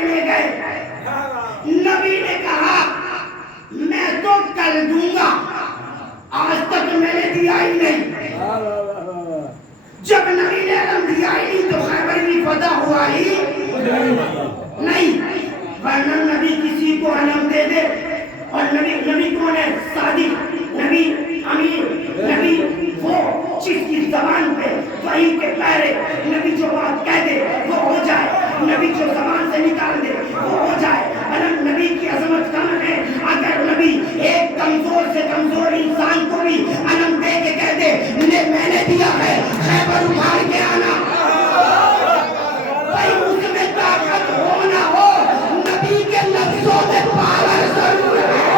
کے لے گئے. نبی نے کہا میں تو کل دوں گا, آج تک میں نے دیا ہی نہیں. جب نبی نے علم دیا ہی نہیں تو خیبر کی فتح ہوا ہی نہیں. ورنہ نبی کسی کو علم دے دے, اور نبی کون ہے؟ صادق نبی, امیر نبی, وہ جس کی زبان پہ وحی کے پیرے, نبی جو بات کہہ دے وہ ہو جائے, نبی جو زبان سے نکال دے وہ ہو جائے. علم نبی کی عظمت کہاں ہے؟ اگر نبی ایک کمزور سے کمزور انسان کو بھی علم دے کے کہہ دے میں نے دیا ہے, خیبر اٹھار کے آنا. بھائی اس میں طاقت ہو نہ ہو, نبی کے لفظوں میں پاور ضرور ہے.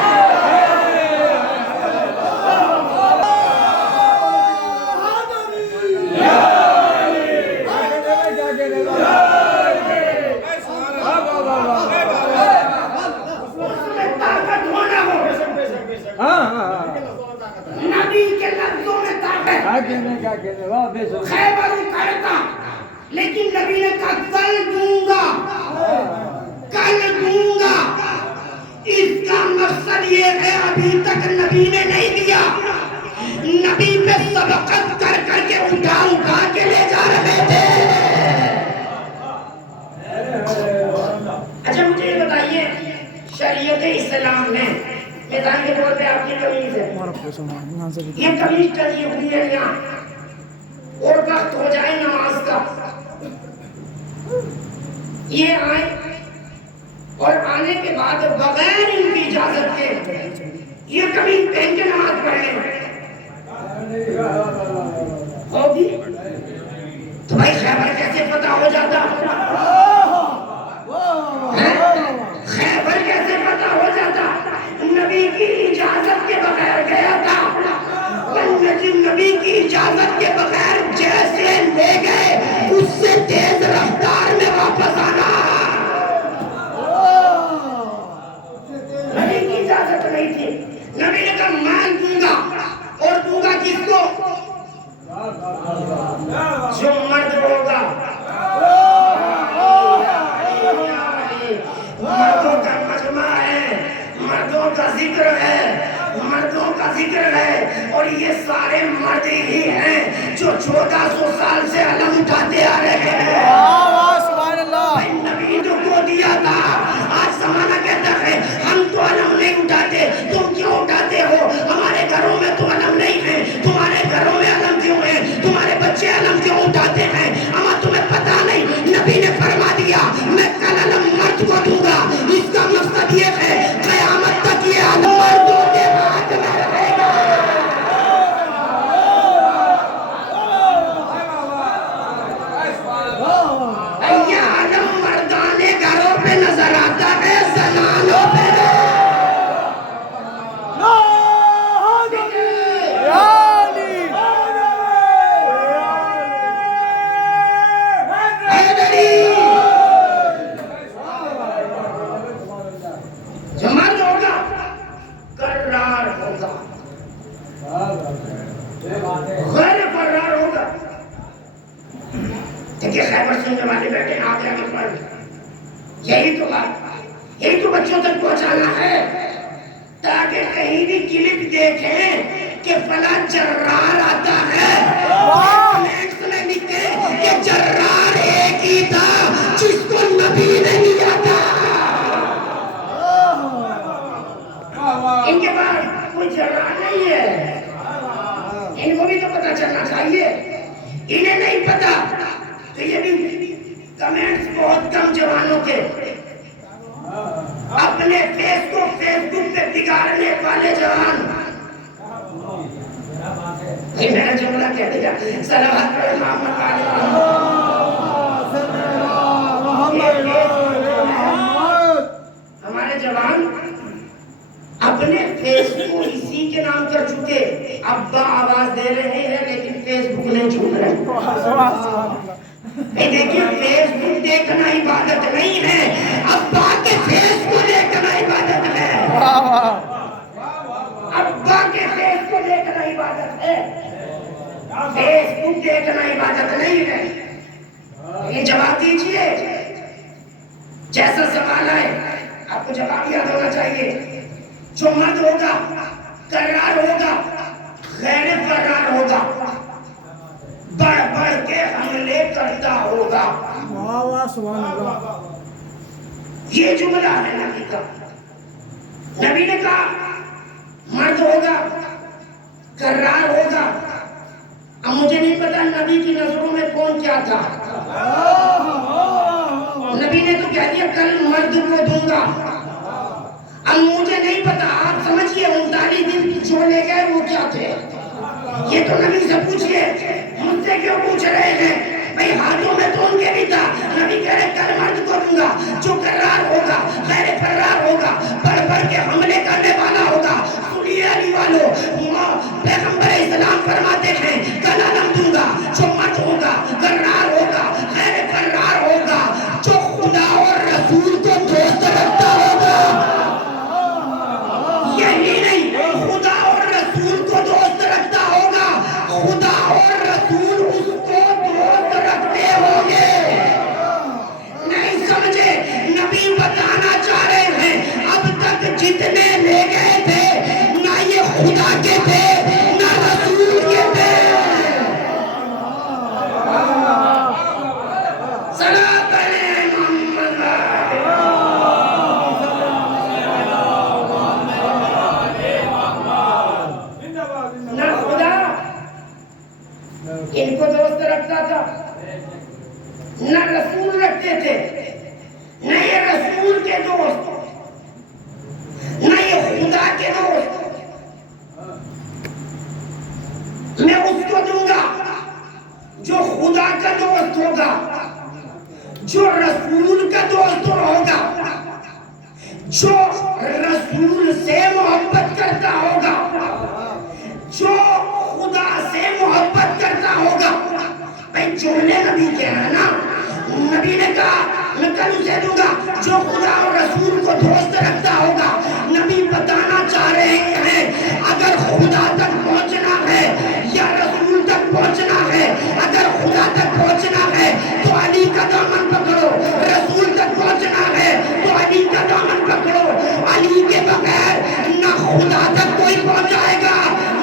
نبی کے لفظوں میں طاقت. خیبر اکھڑتا, لیکن نبی نے کہا کل دوں گا, کل دوں گا. اس کا مقصد یہ ہے ابھی تک نبی نے نہیں دیا. نبی پہ سبقت کر کر کے اٹھا کے لے جا رہے تھے. اچھا مجھے یہ بتائیے, شریعت اسلام میں میدان کے طور پہ آپ کی قمیض ہے, یہ قمیض چلیے ہوئی ہے یہاں, اور وقت ہو جائے نماز کا, یہ آئے اور آنے کے بعد بغیر ان کی اجازت کے یہ قمیض پہن کے نماز پڑھیں ہوگی تو بھائی خیبر کیسے فتح ہو جاتا؟ خیبر کیسے فتح ہو جاتا؟ نبی کی اجازت کے بغیر گیا تھا. نبی کی اجازت کے بغیر جیسے لے گئے اس سے تیز رفتار میں واپس آنا. نبی کی اجازت نہیں تھی. نبی نے کہا میں دوں گا, اور دوں گا کس کو؟ جو مرد ہوگا. مردوں کا مجمع ہے, مردوں کا ذکر ہے, مردوں کا ذکر ہے, اور یہ سارے مرد ہی ہیں جو 1400 سال سے علم اٹھاتے آ رہے ہیں. نبی جو کو دیا تھا, آج زمانہ کہتا ہے ہم تو علم نہیں اٹھاتے, تم کیوں اٹھاتے ہو؟ ہمارے گھروں میں تو علم نہیں ہے, تمہارے گھروں میں علم کیوں ہے؟ تمہارے بچے علم کیوں اٹھاتے ہیں؟ اما تمہیں پتا نہیں, نبی نے فرما دیا میں کل علم مرد کو دوں گا. اس کا مقصد یہ ہے قیامت تک یہ علم مردوں کے ہاتھ میں رہے گا. یہ علم مردانے گھروں پہ نظر آتا ہے, زنانوں پہ غیر فرار ہوگا. دیکھیے خیبر سننے والے بیٹھے آگے آگے پڑھ, یہی تو بات, یہی تو بچوں تک پہنچانا ہے تاکہ کہیں بھی کلپ دیکھیں کہ فلاں جرار آتا ہے, کمنٹس میں لکھیں کہ جرار ایک ہی تھا جس کو نبی نے لیا تھا. ان کے بعد کوئی جرار نہیں ہے. ان کو بھی تو پتا چلنا چاہیے, انہیں نہیں پتا تو یہ بھی کمنٹس بہت کم جوانوں کے, اپنے فیس کو فیس بک پہ بگاڑنے والے جوان. میں نے جملہ کہہ دیا, صلوات پڑھ محمد ہمارے جوان اپنے فیس کو اسی کے نام کر چکے. ابا آواز دے رہے ہیں لیکن فیس بک نہیں چھوڑ رہے. دیکھیے فیس بک دیکھنا عبادت نہیں ہے, ابا کے فیس کو دیکھنا عبادت ہے. ابا کے فیس کو دیکھنا عبادت ہے, فیس بک دیکھنا عبادت نہیں ہے. یہ جواب دیجیے. جیسا سوال ہے آپ کو جواب یاد ہونا چاہیے. جو مرد ہوگا کرار ہوگا غیر فرار ہوگا بڑھ بڑھ کے حملے کرتا ہوگا. سبحان اللہ. یہ جملہ ہے نبی کا. نبی نے کہا مرد ہوگا کرار ہوگا. اب مجھے نہیں پتا نبی کی نظروں میں کون کیا تھا. نبی نے تو کہہ دیا کل مرد کو دوں گا. اب مجھے نہیں پتا آپ سمجھئے 39 دن جو لے گئے وہ کیا تھے. یہ تو نبی سے پوچھئے مجھ سے کیوں پوچھ رہے ہیں بھئی ہاتھوں میں تو ان کے بھی تھا. نبی کہہ رہے کل مرد کو دوں گا جو کرار ہوگا غیر فرار ہوگا بڑھ بڑھ کے حملے کرنے والا ہوگا. سنیے علی والو پیغمبر اسلام فرماتے ہیں کل علم دوں گا جو مرد ہوگا کرار ہوگا غیر فرار ہوگا جو خدا اور رسول کو دوست رکھتا ہوگا. یہی نہیں خدا اور رسول کو دوست رکھتا ہوگا خدا اور رسول اس کو دوست رکھتے ہوں گے. نہیں سمجھے نبی بتانا چاہ رہے ہیں اب تک جتنے لے گئے تھے نہ یہ خدا کے تھے نہ رسول کے تھے. صلاۃ علی محمد. نہ خدا ان کو دوست رکھتا تھا نہ رسول رکھتے تھے. نہ یہ رسول کے دوست نہ یہ خدا کے دوست. میں اس کو دوں گا جو خدا کا دوست ہوگا جو رسول کا دوست ہوگا جو رسول سے محبت کرتا ہوگا جو خدا سے محبت کرتا ہوگا. بھائی جملے نبی کے ہیں نا. نبی نے کہا میں کل اسے دوں گا جو خدا اور رسول کو دوست رکھتا ہوگا. نبی بتانا چاہ رہے ہیں اگر خدا تک پہنچنا ہے یا رسول تک پہنچنا ہے اگر خدا تک پہنچنا ہے تو علی کا دامن پکڑو. رسول تک پہنچنا ہے تو علی کا دامن پکڑو. علی کے بغیر نہ خدا تک کوئی پہنچائے گا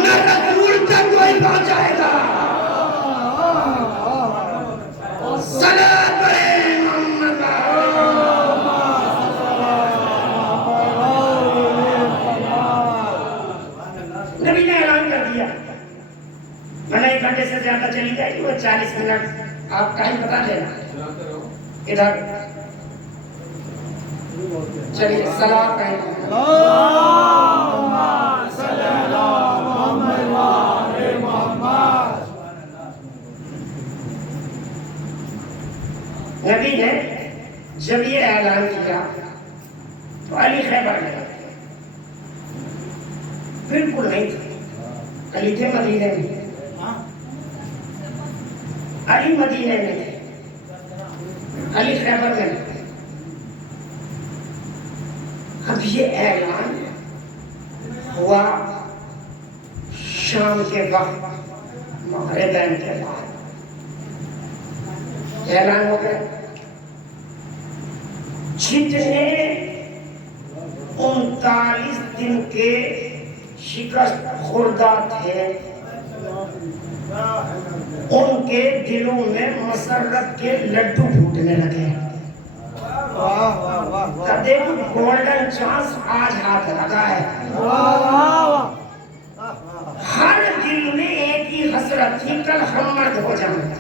نہ رسول تک کوئی پہنچائے گا. صلاۃ علی محمد. نبی نے اعلان کر دیا میں 1 گھنٹے سے زیادہ چلی جائے گی وہ 40 منٹ آپ ٹائم بتا دینا. ادھر چلیے صلاۃ علی نبی نے جب یہ اعلان کیا تو علی خیبر میں بالکل نہیں تھا. علی تھے مدینے میں. علی مدینے میں تھے. علی خیبر میں تھے. اب یہ اعلان ہوا شام کے وقت مغربین کے بعد اعلان ہو گیا. جتنے 39 دن کے شکست خوردہ تھے ان کے دلوں میں مسرت کے لڈو پھوٹنے لگے. دیکھو گولڈن چانس آج ہاتھ لگا ہے. ہر دل میں ایک ہی حسرت تھی کل ہم مرد ہو جائیں.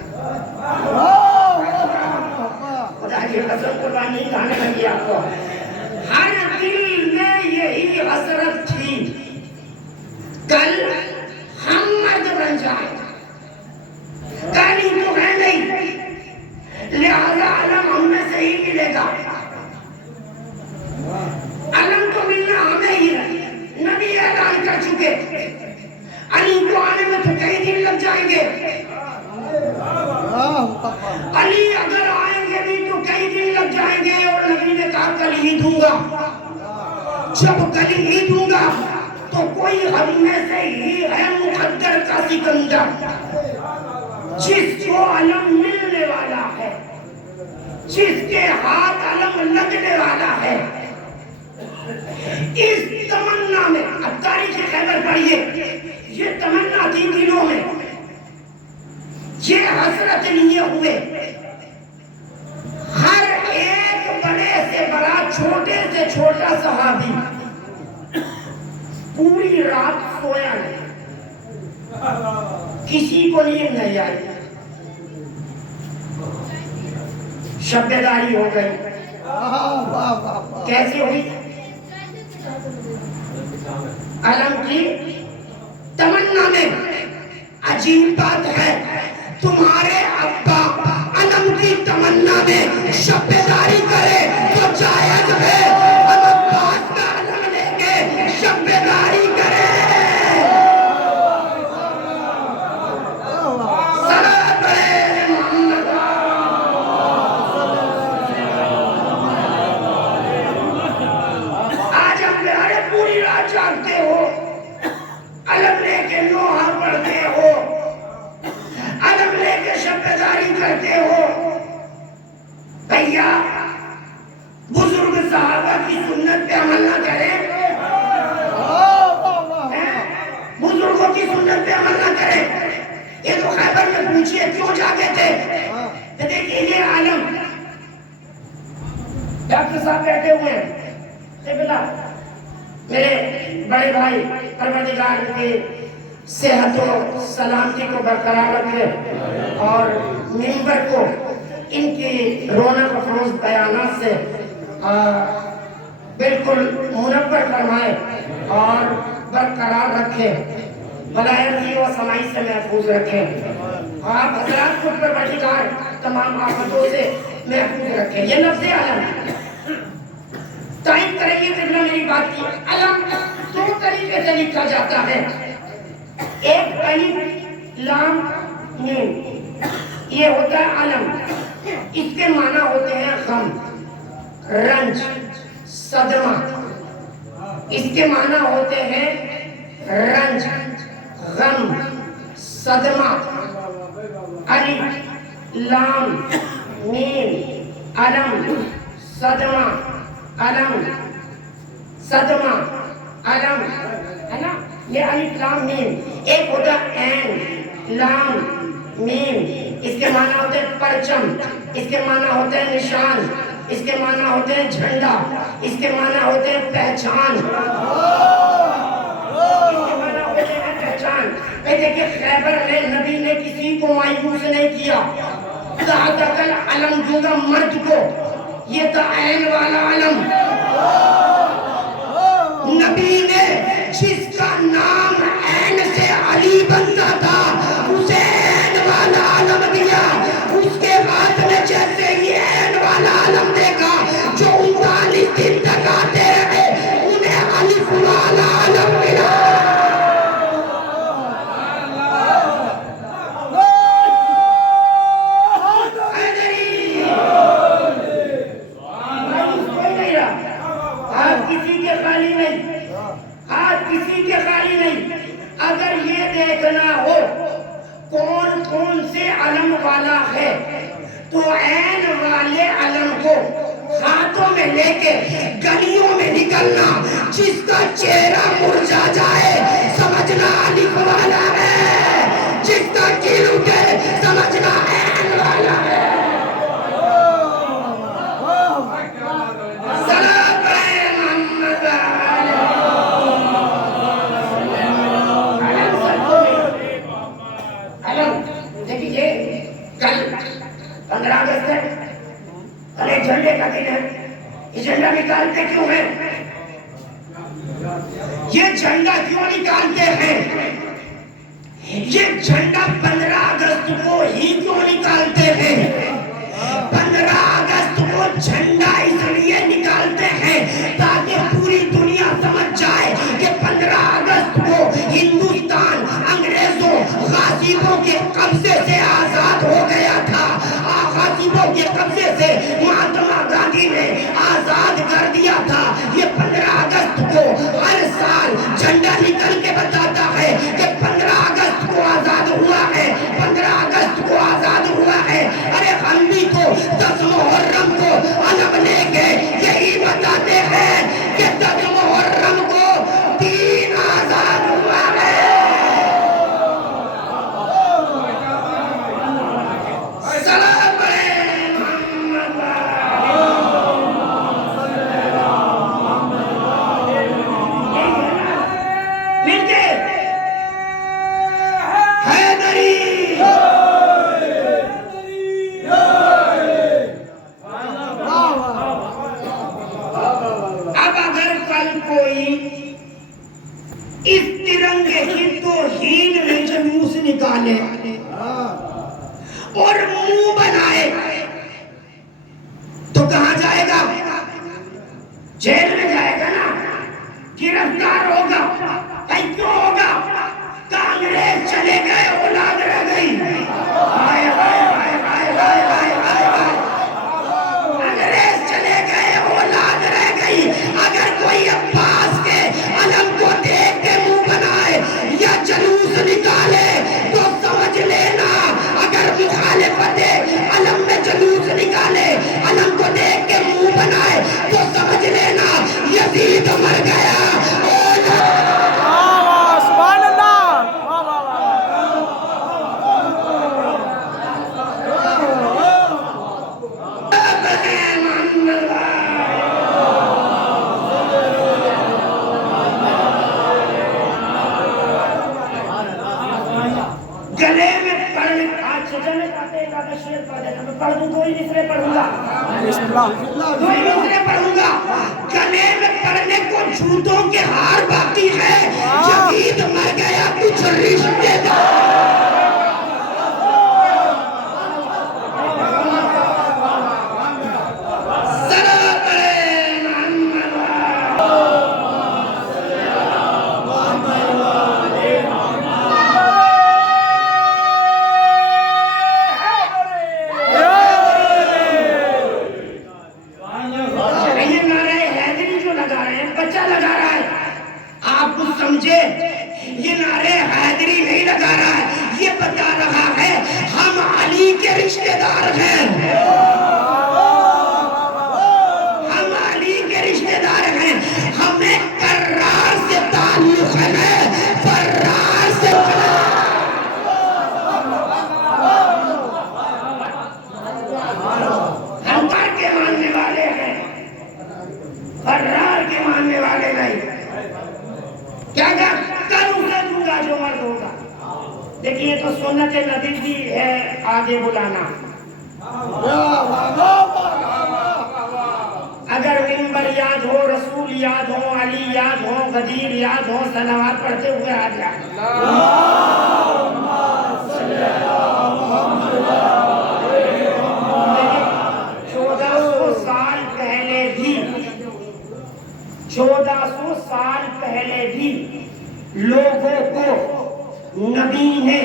خدا کی قسم قربانی کہنے لگی آپ کو. ہر دل میں یہی حسرت تھی کل ہم مرد بن جائیں. کل ہی تو ہے نہیں لہذا علم ہم میں سے ہی ملے گا. علم تو ملنا ہمیں ہی ہے. نبی اعلان کر چکے علی کو آنے میں تو کئی دن لگ جائیں گے. علی اگر آئیں گے بھی تو کئی دن لگ جائیں گے. اور نبی نے کہا کل ہی دوں گا. جب کل ہی دوں گا تو کوئی ہم میں سے ہی ہے مقدر کا سکندر جس کو علم ملنے والا ہے جس کے ہاتھ علم لگنے خیبر پڑھیے، یہ تمنا تھی دلوں میں، یہ حسرت لیے ہوئے، ہر ایک بڑے سے بڑا چھوٹے سے چھوٹا صحابی پوری رات سویا نہیں، کسی کو نیند نہیں آئی، شب بیداری ہو گئی۔ کیسے ہوئی؟ علم کی تمنا میں۔ عجیب بات ہے، تمہارے ابا علم کی تمنا میں شب بیداری کرے تو جائز ہے، ہم عباس کا علم لے کے شب بیداری کرے۔ صلاۃ علی محمد۔ آج ہم بیارے پوری رات جاگتے ہو، علم لے کے نوحہ پڑھتے ہو، علم لے کے شب بیداری کرتے ہو۔ بھیا بزرگ صحابہ کی سنت پہ عمل نہ کریں، بزرگوں کی سنت پہ عمل نہ کریں۔ یہ تو خیبر میں پوچھئے کیوں جاگے تھے؟ تو دیکھئے یہ عالم، ڈاکٹر صاحب بیٹھے ہوئے ہیں، قبلہ میرے بڑے بھائی پروردگار کی صحت و سلامتی کو برقرار رکھے اور ممبر کو ان کی رونق افروز بیانات سے بالکل منور فرمائے اور برقرار رکھے، بلائرزی و سمائی سے محفوظ رکھے، آپ حضرات کو پروردگار تمام آفتوں سے محفوظ رکھے۔ یہ لفظ علم ہے، تعین کریں گے قبلہ میری بات کی۔ علم دو طریقے سے لکھا جاتا ہے، ایک الف لام میم، یہ ہوتا ہے علم، اس کے معنی ہوتے ہیں غم، رنج، صدمہ، اس کے معنی ہوتے ہیں رنج، غم، صدمہ۔ الف لام میم، علم، صدمہ، علم، صدمہ، علم، ہے نا؟ یہ الف لام میم۔ ایک ہوتا عین لام میم، اس کے معنی ہوتے ہیں پرچم، اس کے معنی ہوتے ہیں نشان، اس کے معنی ہوتے ہیں جھنڈا، اس کے معنی ہوتے ہیں پہچان، اس کے معنی ہوتے ہیں پہچان۔ اے دیکھیں خیبر میں نبی نے کسی کو مایوس نہیں کیا، کہا تھا کل علم دوں گا مرد کو، یہ تھا عین والا علم۔ نبی نے جس کا نام عین سے علی بنتا تھا اسے عین والا علم دیا، اس کے بعد نے جیسے یہ عین والا علم دیکھا جو 39 دن تک آتے رہے انہیں الف والا علم ملا۔ اگر یہ دیکھنا ہو کون کون سے علم والا ہے تو عین والے علم کو ہاتھوں میں لے کے گلیوں میں نکلنا، جس کا چہرہ مرجھا جائے سمجھنا الف والا ہے، جس کا چہرہ اٹھے سمجھنا عین والا ہے۔ جھنڈے کا دن ہے، یہ جھنڈا نکالتے کیوں ہیں؟ یہ جھنڈا کیوں نکالتے ہیں؟ یہ جھنڈا 15 اگست کو ہی کیوں نکالتے ہیں؟ 15 اگست کو جھنڈا اس لیے نکالتے ہیں تاکہ پوری دنیا سمجھ جائے کہ 15 اگست کو ہندوستان انگریزوں غاصبوں کے قبضے سے آزاد ہو گیا تھا، غاصبوں کے قبضے سے مہاتما گاندھی نے آزاد کر دیا تھا۔ یہ 15 اگست کو ہر سال جھنڈا نکل کے بتاتا ہے کہ 15 اگست کو آزاد ہوا ہے، 15 اگست کو آزاد ہوا ہے۔ ارے ہم بھی تو 10 محرم کو علم لے کے یہی بتاتے ہیں کہ 10 محرم کو دین آزاد ہوا۔ ہی توہین میں جلوس نکالے اور منہ بنائے تو کہاں جائے گا؟ جیل میں جائے گا نا، گرفتار ہوگا۔ کیوں ہوگا؟ کانگریس چلے گئے، اولاد رہ گئی۔ ہائے ہائے ہائے ہائے ہائے ہائے ہائے ہائے، انگریز چلے گئے، اولاد رہ گئی۔ اگر کوئی عباس کے علم کو دیکھ کے منہ بنائے یا جلوس نکالے تو سمجھ لینا، اگر مخالفت علم میں جلوس نکالے، علم کو دیکھ کے منہ بنائے تو سمجھ لینا یزید مر گیا۔ سبحان اللہ۔ گلے میں پڑھنے، آج چچا نے کہتے ہیں کہ شیر پڑھ دینا، میں پڑھ دوں کوئی دوسرے پڑھوں گا، کوئی دوسرے پڑھوں گا۔ گلے میں پڑھنے کو جوتوں کے ہار باقی ہے، یزید مر گیا کچھ رشتے دار۔ یہ نعرے حیدری نہیں لگا رہا ہے، یہ بتا رہا ہے ہم علی کے رشتہ دار ہیں، ہم علی کے رشتہ دار ہیں، ہمیں کرار سے تعلق ہے، فرار سے ہم کر کے ماننے والے ہیں، فرار کے ماننے والے نہیں۔ کیا کر اسے دوں گا جو مرد ہوگا۔ دیکھیے تو سنت نبی بھی ہے آگے بلانا۔ اگر منبر یاد ہو، رسول یاد ہو، علی یاد ہو، غدیر یاد ہو، صلوات پڑھتے ہوئے آ جائے۔ 1400 سال پہلے بھی لوگوں کو نبی نے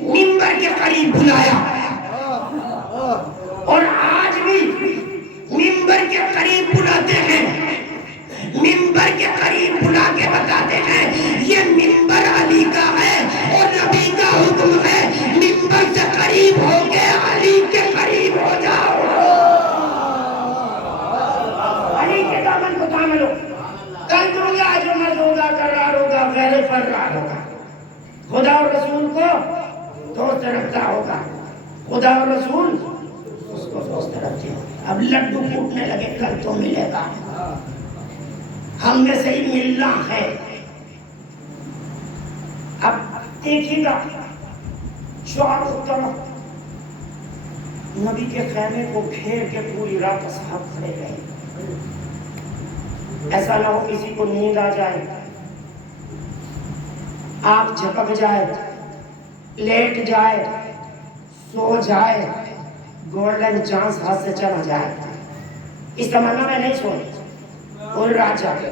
منبر کے قریب بلایا، اور آج بھی منبر کے قریب بلاتے ہیں، منبر کے قریب بلا کے بتاتے ہیں یہ منبر علی کا ہے اور نبی کا حکم ہے منبر سے قریب ہو کے علی کے قریب ہو جاؤ، علی کے دامن کو تھام لو۔ کل دوں گا جو مرد ہوگا، کرار ہوگا، غیر فرار ہوگا، خدا اور رسول کو دوست رکھتا ہوگا، خدا اور رسول اس کو دوست رکھتے ہوگا۔ اب لڈو پھوٹنے لگے، کل تو ملے گا، ہم میں سے ہی ملنا ہے۔ اب دیکھیے گا چاروں طرف نبی کے خیمے کو گھیر کے پوری رات اصحاب کھڑے رہے، ایسا نہ ہو کسی کو نیند آ جائے، آنکھ جھپک جائے، لیٹ جائے، سو جائے، گولڈن چانس ہاتھ سے چلا جائے۔ اس تمنا میں نہیں سوئی، پوری رات جاگے،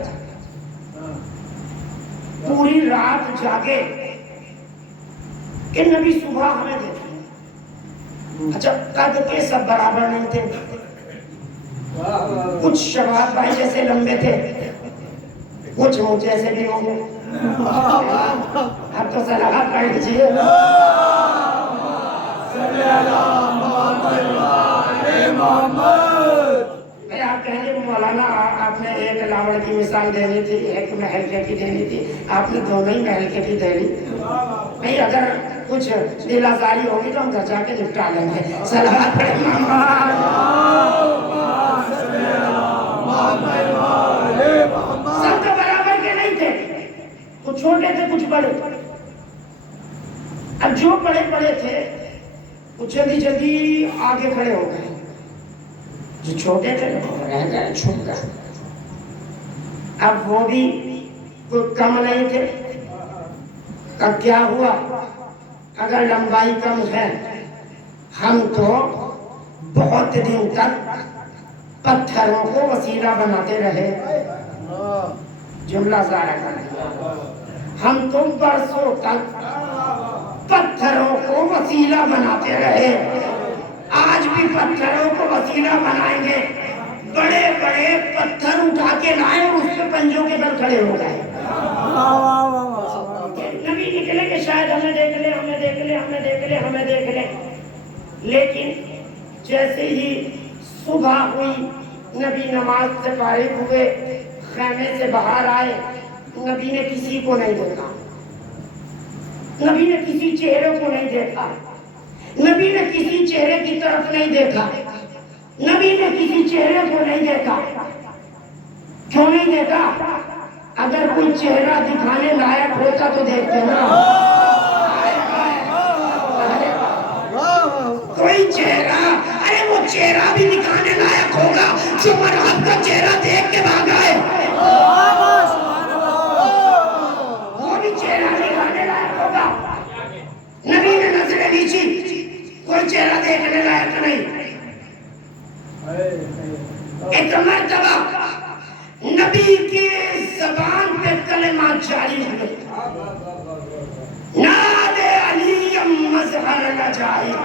پوری رات جاگے کہ نبی صبح ہمیں دیکھیں۔ اچھا قد کے سب برابر نہیں تھے، کچھ شباب بھائی جیسے لمبے تھے، کچھ مجھ جیسے بھی ہوں گے۔ اب تو صلاحات پڑھ لیجیے۔ آپ کہیں گے مولانا آپ نے ایک لاوڑ کی مثال دینی تھی، ایک محلکے کی دینی تھی، آپ نے دونوں ہی محلکے کی دینی۔ نہیں، اگر کچھ دل آزاری ہوگی تو ہم گھر جا کے نپٹا لیں گے۔ صلوات پڑھیں سب تو برابر کے نہیں تھے، کچھ چھوٹے تھے کچھ بڑے۔ اب جو بڑے بڑے تھے وہ جلدی جلدی آگے کھڑے ہو گئے، جو چھوٹے تھے رہ گئے، چھپ گئے۔ اب وہ بھی کوئی کم نہیں تھے، اب کیا ہوا؟ اگر لمبائی کم ہے ہم تو بہت دن تک پتھروں کو وسیلہ بناتے رہے. جملہ ضائع کر دیا. ہم تو برسوں تک پتھروں کو وسیلہ بناتے رہے. آج بھی پتھروں کو وسیلہ بنائیں گے. بڑے بڑے پتھر اٹھا کے لائے اور اس کے پنجوں کے در کھڑے ہو گئے. نبی نکلے کہ شاید ہمیں دیکھ لے ہمیں دیکھ لے ہمیں دیکھ لے ہمیں دیکھ لے. لیکن جیسے ہی صبح ہوئی نبی نماز سے فارغ ہوئے خیمے سے باہر آئے. نبی نے کسی کو نہیں دیکھا. نبی نے کسی چہرے کو نہیں دیکھا. نبی نے کسی چہرے کی طرف نہیں دیکھا. نبی نے کسی چہرے کو نہیں دیکھا. کیوں نہیں دیکھا؟ اگر کوئی چہرہ دکھانے لائق ہوتا تو دیکھتے نا. کوئی چہرہ، ارے وہ چہرہ بھی دکھانے لائق ہوگا جو مرحب کا چہرہ دیکھ کے بھاگا ہے. وہ بھی چہرہ دکھانے لائق ہوگا. نبی نے نظریں نیچی، کوئی چہرہ دیکھنے لائق نہیں. ایک مرتبہ نبی کی زبان پہ کلمات جاری ہوئے. نادے علی مظہر العجائب،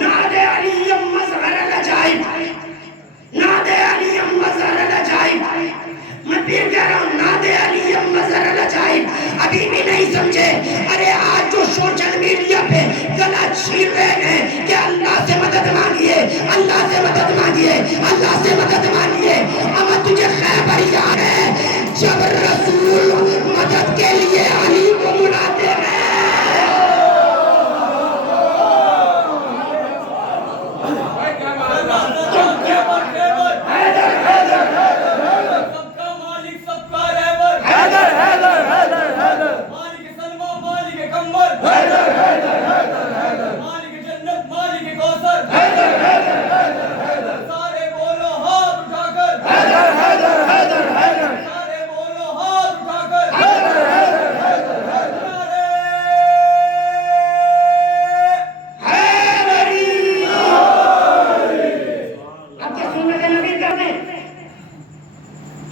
نادے علی مظہر العجائب، نادے علی مظہر العجائب. میں پھر کہہ رہا ہوں نادے علی مظہر العجائب. ابھی بھی نہیں سمجھے؟ ارے آج جو سوشل میڈیا پہ گلا چھین رہے ہیں کہ اللہ سے مدد مانگیے، اللہ سے مدد مانگیے، اللہ سے مدد مانگیے. اما تجھے خیبر یاد ہے جب رسول مدد کے لیے علی کو بلاتے ہیں؟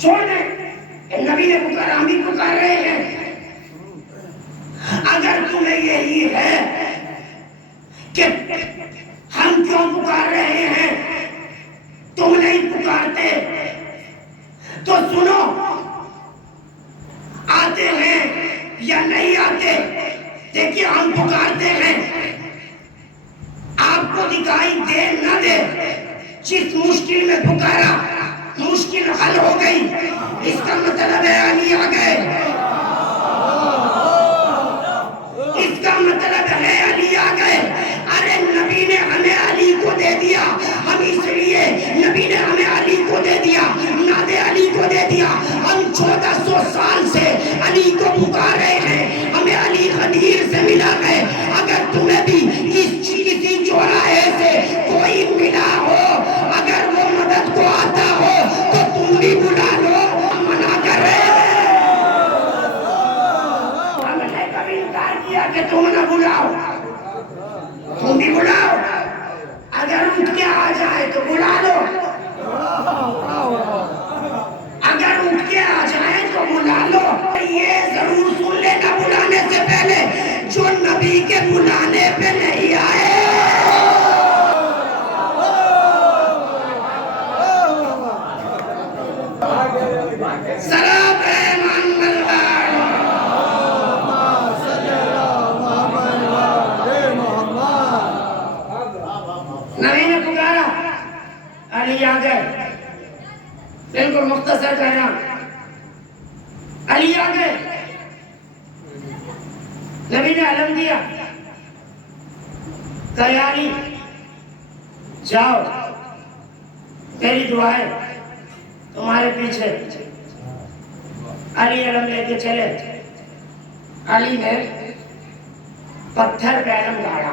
چھوڑ دیں، نبی نے پکارا، ہم بھی پکار رہے ہیں. اگر تمہیں یہی ہے کہ ہم کیوں پکار رہے ہیں تم نہیں پکارتے تو سنو، آتے ہیں یا نہیں آتے. دیکھیے ہم پکارتے ہیں، آپ کو دکھائی دے نہ دے، جس مشکل میں پکارا مشکل حل ہو گئی. اس کا مطلب ہے علی آ گئے. اس کا مطلب ہے علی آ گئے. ارے نبی نے ہمیں علی کو دے دیا، ہم اس لیے نبی نے ہمیں علی کو دے دیا، نادے علی کو دے دیا. ہم 1400 سال سے علی کو پکار رہے ہیں، ہمیں علی غدیر سے ملا ہے. اگر تمہیں بھی کسی چوراہے سے کوئی ملا ہو، اگر وہ مدد کو آتا ہو تو تم بھی بلا لو. ہم منع کر رہے ہیں، ہم نے کبھی انکار کیا کہ تم نہ بلاؤ، تم بھی بلاؤ. اگر اٹھ کے آ جائے تو بلا لو، اگر اٹھ کے آ جائے تو بلا لو. یہ ضرور سن لینا بلانے سے پہلے، جو نبی کے بلانے پہ نہیں آئے سلام رحمان اللہ. نبی نے پکارا، علی آ گئے. بالکل مختصر کہنا، علی آ گئے. نبی نے علم دیا، کہا علی جاؤ، میری دعائیں تمہارے پیچھے. علی علم لے کے چلے. علی نے پتھر پہ علم گاڑا.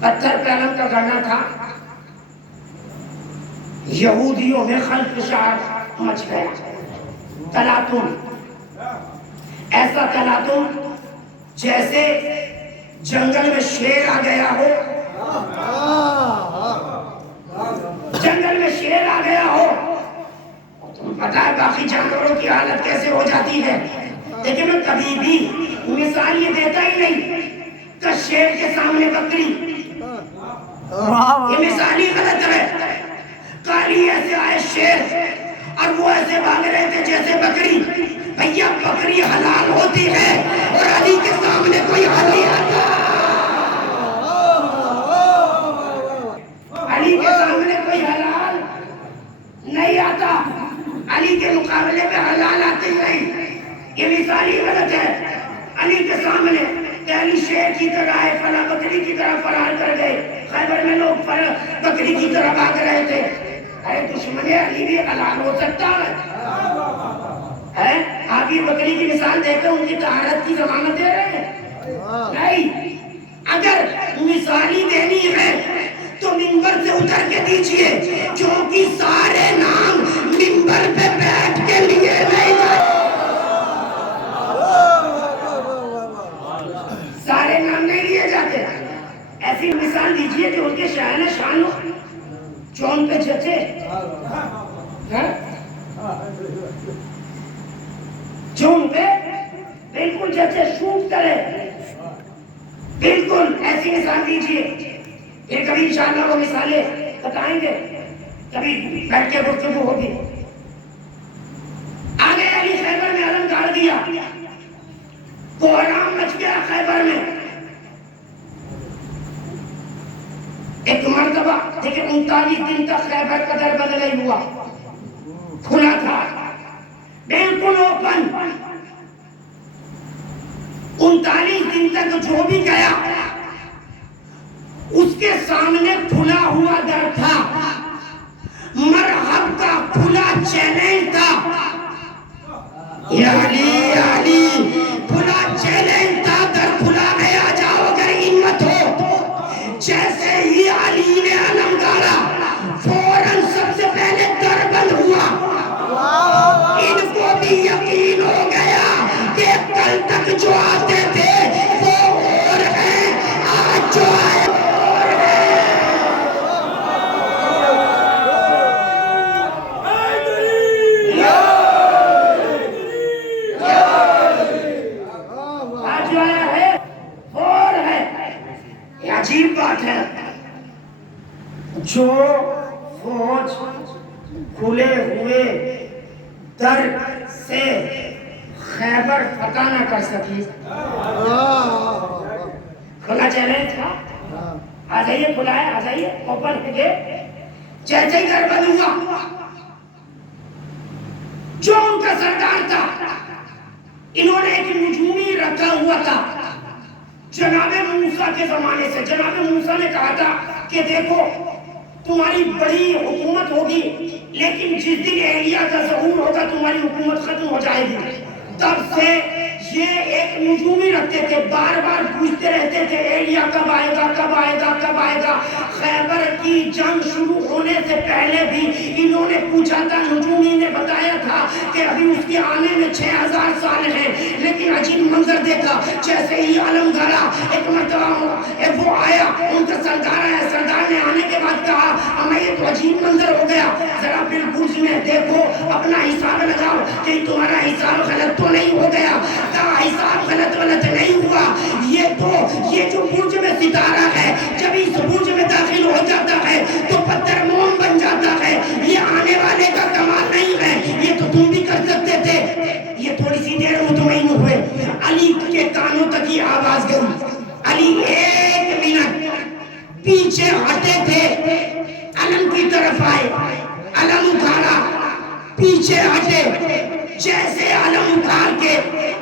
پتھر پہ علم کا گڑنا تھا. یہودیوں میں خلفشار مچ گیا. تلاطم، ایسا تلاطم جیسے جنگل میں شیر آ گیا ہو، جنگل میں شیر آ گیا ہو، تم پتہ ہے باقی جانوروں کی حالت کیسے ہو جاتی ہے، لیکن میں کبھی بھی مثال یہ دیتا ہی نہیں کہ شیر کے سامنے بکری، یہ مثال ہی غلط ہے۔ کالی ایسے آئے شیر اور وہ ایسے بھاگ رہے تھے جیسے بکری، بھیا بکری حلال ہوتی ہے اور علی کے سامنے کوئی حل نہیں آتا، علی کے سامنے کوئی حلال نہیں آتا، علی کے مقابلے میں حلال آتے نہیں، یہ مثال ہی غلط ہے۔ علی کے سامنے علی شیر کی طرح ہے، فلاں بکری کی طرح فرار کر گئے، خیبر میں لوگ بکری کی طرح بھاگ رہے تھے، ارے دشمن علی بھی حلال ہو سکتا ہے، آپ یہ بکری کی مثال دے کر ان کی طہارت کی ضمانت دے رہے ہیں؟ نہیں، اگر مثالی دینی ہے تو منبر سے اتر کے دیجئے، کیونکہ سارے نام منبر پہ بیٹھ کے لیے نہیں جائے، سارے نام نہیں لیے جاتے، ایسی مثال دیجئے کہ ان کے شاعن شان ہو، جو ان پہ جچے، جو ان پہ بالکل جچے، شوٹ کرے، بالکل ایسی مثال دیجئے، پھر کبھی انشاءاللہ وہ مثالیں بتائیں گے، کبھی بیٹھ کے گفتگو ہوگی۔ آگے علی خیبر میں علم گاڑ دیا، کوہرام مچ گیا خیبر میں، ایک مرتبہ دیکھیں 39 دن تک خیبر کا در بدر نہیں ہوا، کھلا تھا بالکل اوپن، 39 دن تک جو بھی گیا اس کے سامنے کھلا ہوا در تھا، مرحب کا کھلا چیلنج تھا، یا علی یا علی کھلا چیلنج تھا، در کھلا ہے آ جاؤ اگر ہمت ہو۔ جیسے ہی علی نے علم گاڑا فوراً سب سے پہلے در بند ہوا، ان کو بھی یقین ہو گیا کہ کل تک جو آتے تھے وہ اور ہیں، آج جو آئے اور ہیں۔ آج جو آیا ہے اور ہے، یہ عجیب بات ہے، جو فوج کھلے ہوئے در سے خیبر فتح نہ کر سکی، کھلا چیلنج تھا، آ جائیے کھلا ہے، آ جائیے اوپن ہے گیٹ، جیسے ہی در بند ہوا، جو ان کا سردار تھا، انہوں نے ایک نجومی رکھا ہوا تھا جناب موسیٰ کے زمانے سے، جناب موسیٰ نے کہا تھا کہ دیکھو تمہاری بڑی حکومت ہوگی لیکن جس دن ایلیا کا ظہور ہوگا تمہاری حکومت ختم ہو جائے گی، تب سے یہ ایک نجومی رکھتے تھے، بار بار پوچھتے رہتے تھے ایلیا کب آئے گا کب آئے گا کب آئے گا، خیبر کی جنگ شروع ہونے سے پہلے بھی انہوں نے پوچھا تھا، نجومی نے بتایا تھا کہ ابھی اس کے آنے میں 6000 سال ہیں، لیکن عجیب منظر دیکھا، جیسے ہی علم گاڑا ایک مرتبہ وہ آیا، ان کا سردار آیا، سردار نے آنے کے بعد کہا ہمیں یہ تو عجیب منظر ہو گیا، ذرا بالبرج میں دیکھو اپنا حساب لگاؤ کہ تمہارا حساب غلط تو نہیں ہو گیا، کہا حساب غلط نہیں ہوا، یہ جو برج میں ستارہ ہے جب اس برج میں داخل ہو جاتا ہے تو پتھر موم بن جاتا ہے، یہ آنے والے کا کمال نہیں ہے، یہ تو تم بھی کر سکتے تھے، یہ تھوڑی سی دیر مطمئن ہوئے، علی کے کانوں تک یہ آواز گئی، علی 1 منٹ پیچھے ہٹے تھے، علم کی طرف آئے، علم اٹھانا، پیچھے ہٹے، جیسے علم اٹھار کے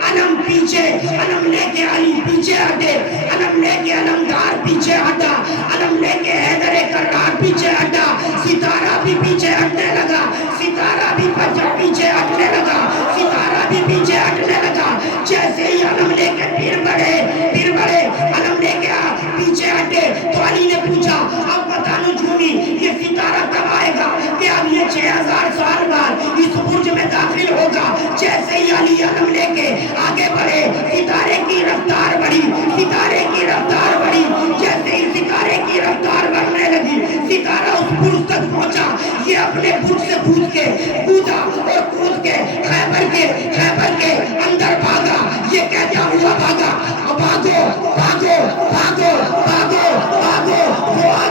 علم پیچھے، علم لے کے علی پیچھے ہٹے، علم لے کے علمدار پیچھے ہٹا، علم لے کے حیدر کرار پیچھے ہٹا، ستارہ بھی پیچھے ہٹنے لگا، ستارہ بھی پیچھے ہٹنے لگا، ستارہ بھی پیچھے ہٹنے لگا، جیسے ہی علم لے کے پھر بڑھے، علم لے کے پیچھے ہٹے تو علی نے پوچھا اب بتا نجومی یہ ستارہ کب آئے گا کہ اب یہ 6000 سال بعد اس برج میں داخل ہوگا، ہونے لگی، ستارہ اس برج تک پہنچا، یہ اپنے برج سے کودا اور کود کے خیبر کے اندر بھاگا، یہ کہتا ہوا بھاگا، بھاگو بھاگو بھاگو بھاگو بھاگو، وہ آ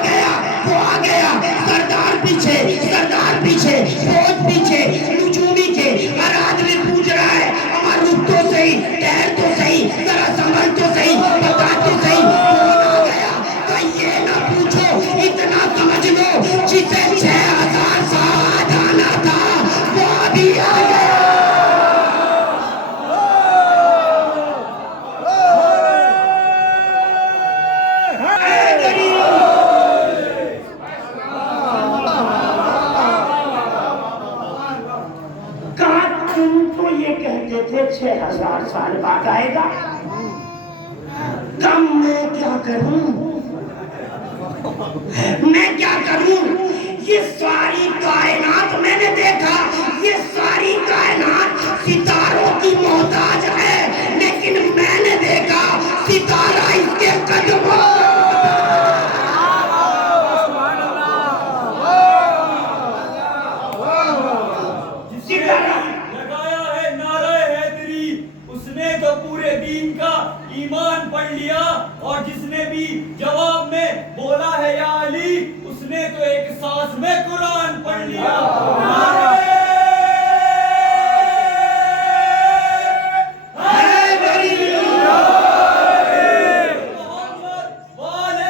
گیا، سردار پیچھے، فوج پیچھے، نجومی کے، ہر آدمی پوچھ رہا ہے ہمارا رک تو صحیح، ٹہر تو صحیح، ذرا سنبھل تو صحیح، بتا تو صحیح، کون آ گیا؟ تو یہ نہ پوچھو، اتنا سمجھ لو جسے 6000 سال آنا تھا وہ ابھی آ گیا۔ تم تو یہ کہتے تھے 6000 سال بعد آئے گا، کم میں کیا کروں؟ یہ ساری کائنات میں نے دیکھا، یہ ساری کائنات ستاروں کی محتاج ہے، لیکن میں نے دیکھا ستارہ اس کے قدموں ایمان پڑھ لیا، اور جس نے بھی جواب میں بولا ہے یا علی، اس نے تو ایک سانس میں قرآن پڑھ لیا۔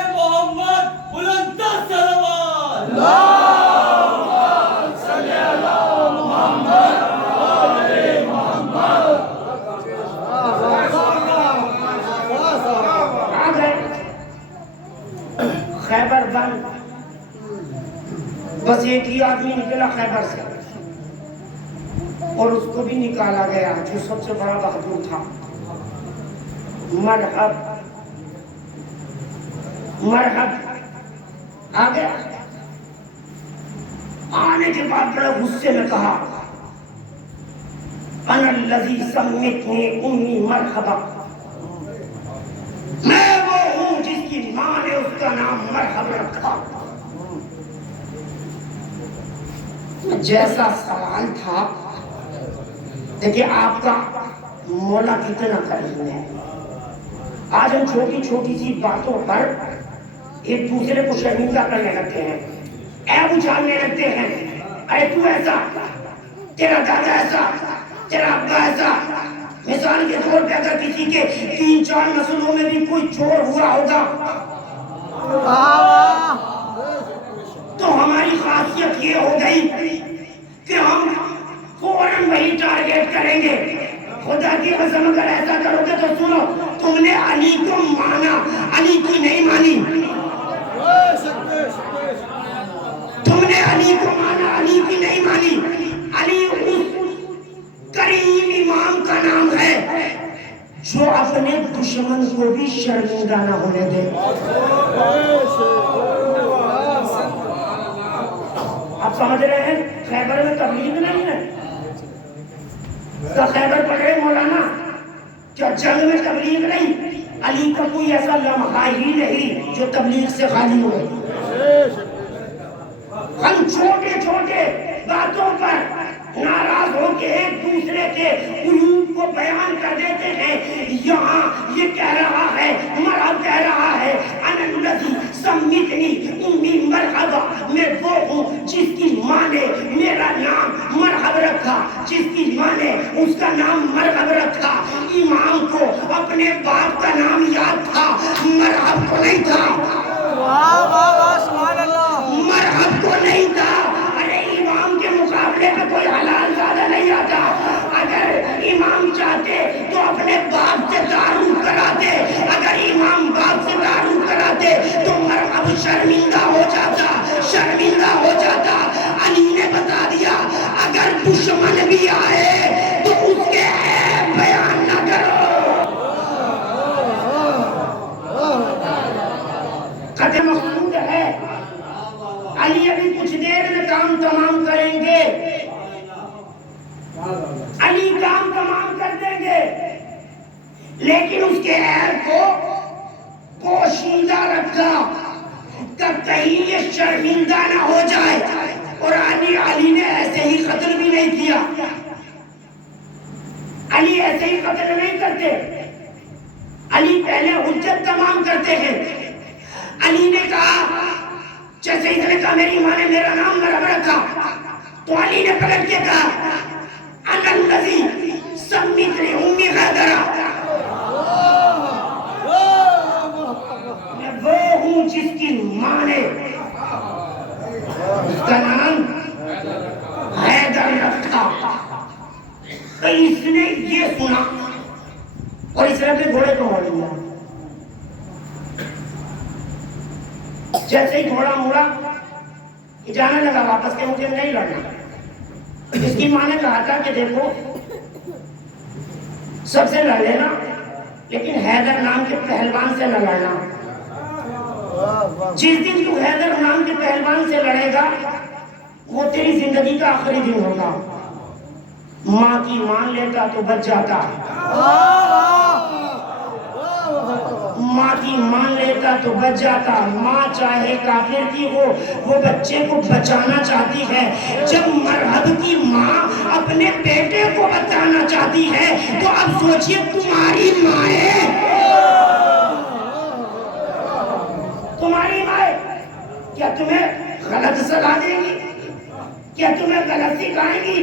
محمد بلند صلوات۔ خیبر بند، بس ایک ہی آدمی نکلا خیبر سے، اور اس کو بھی نکالا گیا جو سب سے بڑا بہادر تھا، مرحب آ گیا۔ آنے کے بعد بڑے غصے میں کہا، انا الذی سمتنی امی مرحبا، میں وہ ہوں جس کی ماں نے اس کا نام مرحب رکھا۔ جیسا سوال تھا، دیکھیں آپ کا مولا کتنا کریم ہے۔ آج ہم چھوٹی چھوٹی سی باتوں پر ایک دوسرے کو شرمندہ کرنے لگتے ہیں، عیب اچھالنے لگتے ہیں، ارے تو ایسا، تیرا دادا ایسا، تیرا ابا ایسا۔ مثال کے طور پہ اگر کسی کے 3-4 نسلوں میں بھی کوئی چور ہوا ہوگا تو ہماری خاصیت یہ ہو گئی کہ ہم فوراً وہی ٹارگیٹ کریں گے۔ خدا کی قسم اگر ایسا کرو گے تو سنو، تم نے علی کو مانا، علی کی نہیں مانی، تم نے علی کو مانا، علی کی نہیں مانی۔ علی اس کریم امام کا نام ہے جو اپنے دشمن کو بھی شرمندہ نہ ہونے دے۔ آپ سمجھ رہے ہیں خیبر میں تبلیغ نہیں ہے؟ خیبر پڑھ رہے مولانا، کیا جنگ میں تبلیغ نہیں؟ علی کا کوئی ایسا لمحہ ہی نہیں جو تبلیغ سے خالی ہو۔ ہم چھوٹے چھوٹے باتوں پر ناراض ہو کے ایک دوسرے کے عیوب کو بیان کر دیتے ہیں۔ یہاں یہ کہہ رہا ہے، مرحب کہہ رہا ہے، انا الذی سمتنی امی مرحبا، میں وہ ہوں جس کی ماں نے میرا نام مرحب رکھا، جس کی ماں نے اس کا نام مرحب رکھا۔ امام کو اپنے باپ کا نام یاد تھا، مرحب کو نہیں تھا، مرحب کو نہیں تھا۔ ارے امام کے مقابلے میں کوئی حلال زیادہ نہیں آتا۔ اگر امام چاہتے تو اپنے باپ سے تعارف کراتے، اگر امام باپ سے تعارف کراتے تو مرحب شرمندہ ہو جاتا۔ علی نے بتا دیا، اگر دشمن بھی آئے تو اس کے عیب بیان نہ کرو۔ قدم مقصود ہے، علی ابھی کچھ دیر میں کام تمام کریں گے، علی کام تمام کر دیں گے، لیکن اس کے عیب کو پوشیدہ رکھا۔ کہ کہیں یہ شرمندہ نہ ہو جائے. اور علی نے ایسے ہی قتل بھی نہیں کیا. علی ایسے ہی قتل نہیں کرتے. علی پہلے حجت تمام کرتے ہیں. علی نے کہا, جیسے اس نے کہا میری ماں نے میرا نام مرحبا رکھا, تو علی نے پلٹ کے کہا انا الذی سمیتنی امی حیدرہ, میں وہ ہوں جس کی ماں نے اس کا نام حیدر رکھا. تو اس نے یہ سنا اور اس نے اپنے گھوڑے کو موڑ لیا. جیسے ہی گھوڑا موڑا یہ جانے لگا واپس کہ مجھے نہیں لڑنا. اس کی ماں نے کہا تھا کہ دیکھو سب سے لڑ لینا لیکن حیدر نام کے پہلوان سے نہ لڑنا. جس دن تو حیدر نام کے پہلوان سے لڑے گا وہ تیری زندگی کا آخری دن ہوگا. ماں کی مان لیتا تو بچ جاتا, ماں کی مان لیتا تو بچ جاتا. ماں چاہے کافر کی ہو وہ بچے کو بچانا چاہتی ہے. جب مرحب کی ماں اپنے بیٹے کو بچانا چاہتی ہے تو اب سوچئے تمہاری مائیں, تمہاری مائیں کیا تمہیں غلط صلاح دیں گی, کیا تمہیں غلط سکھائیں گی؟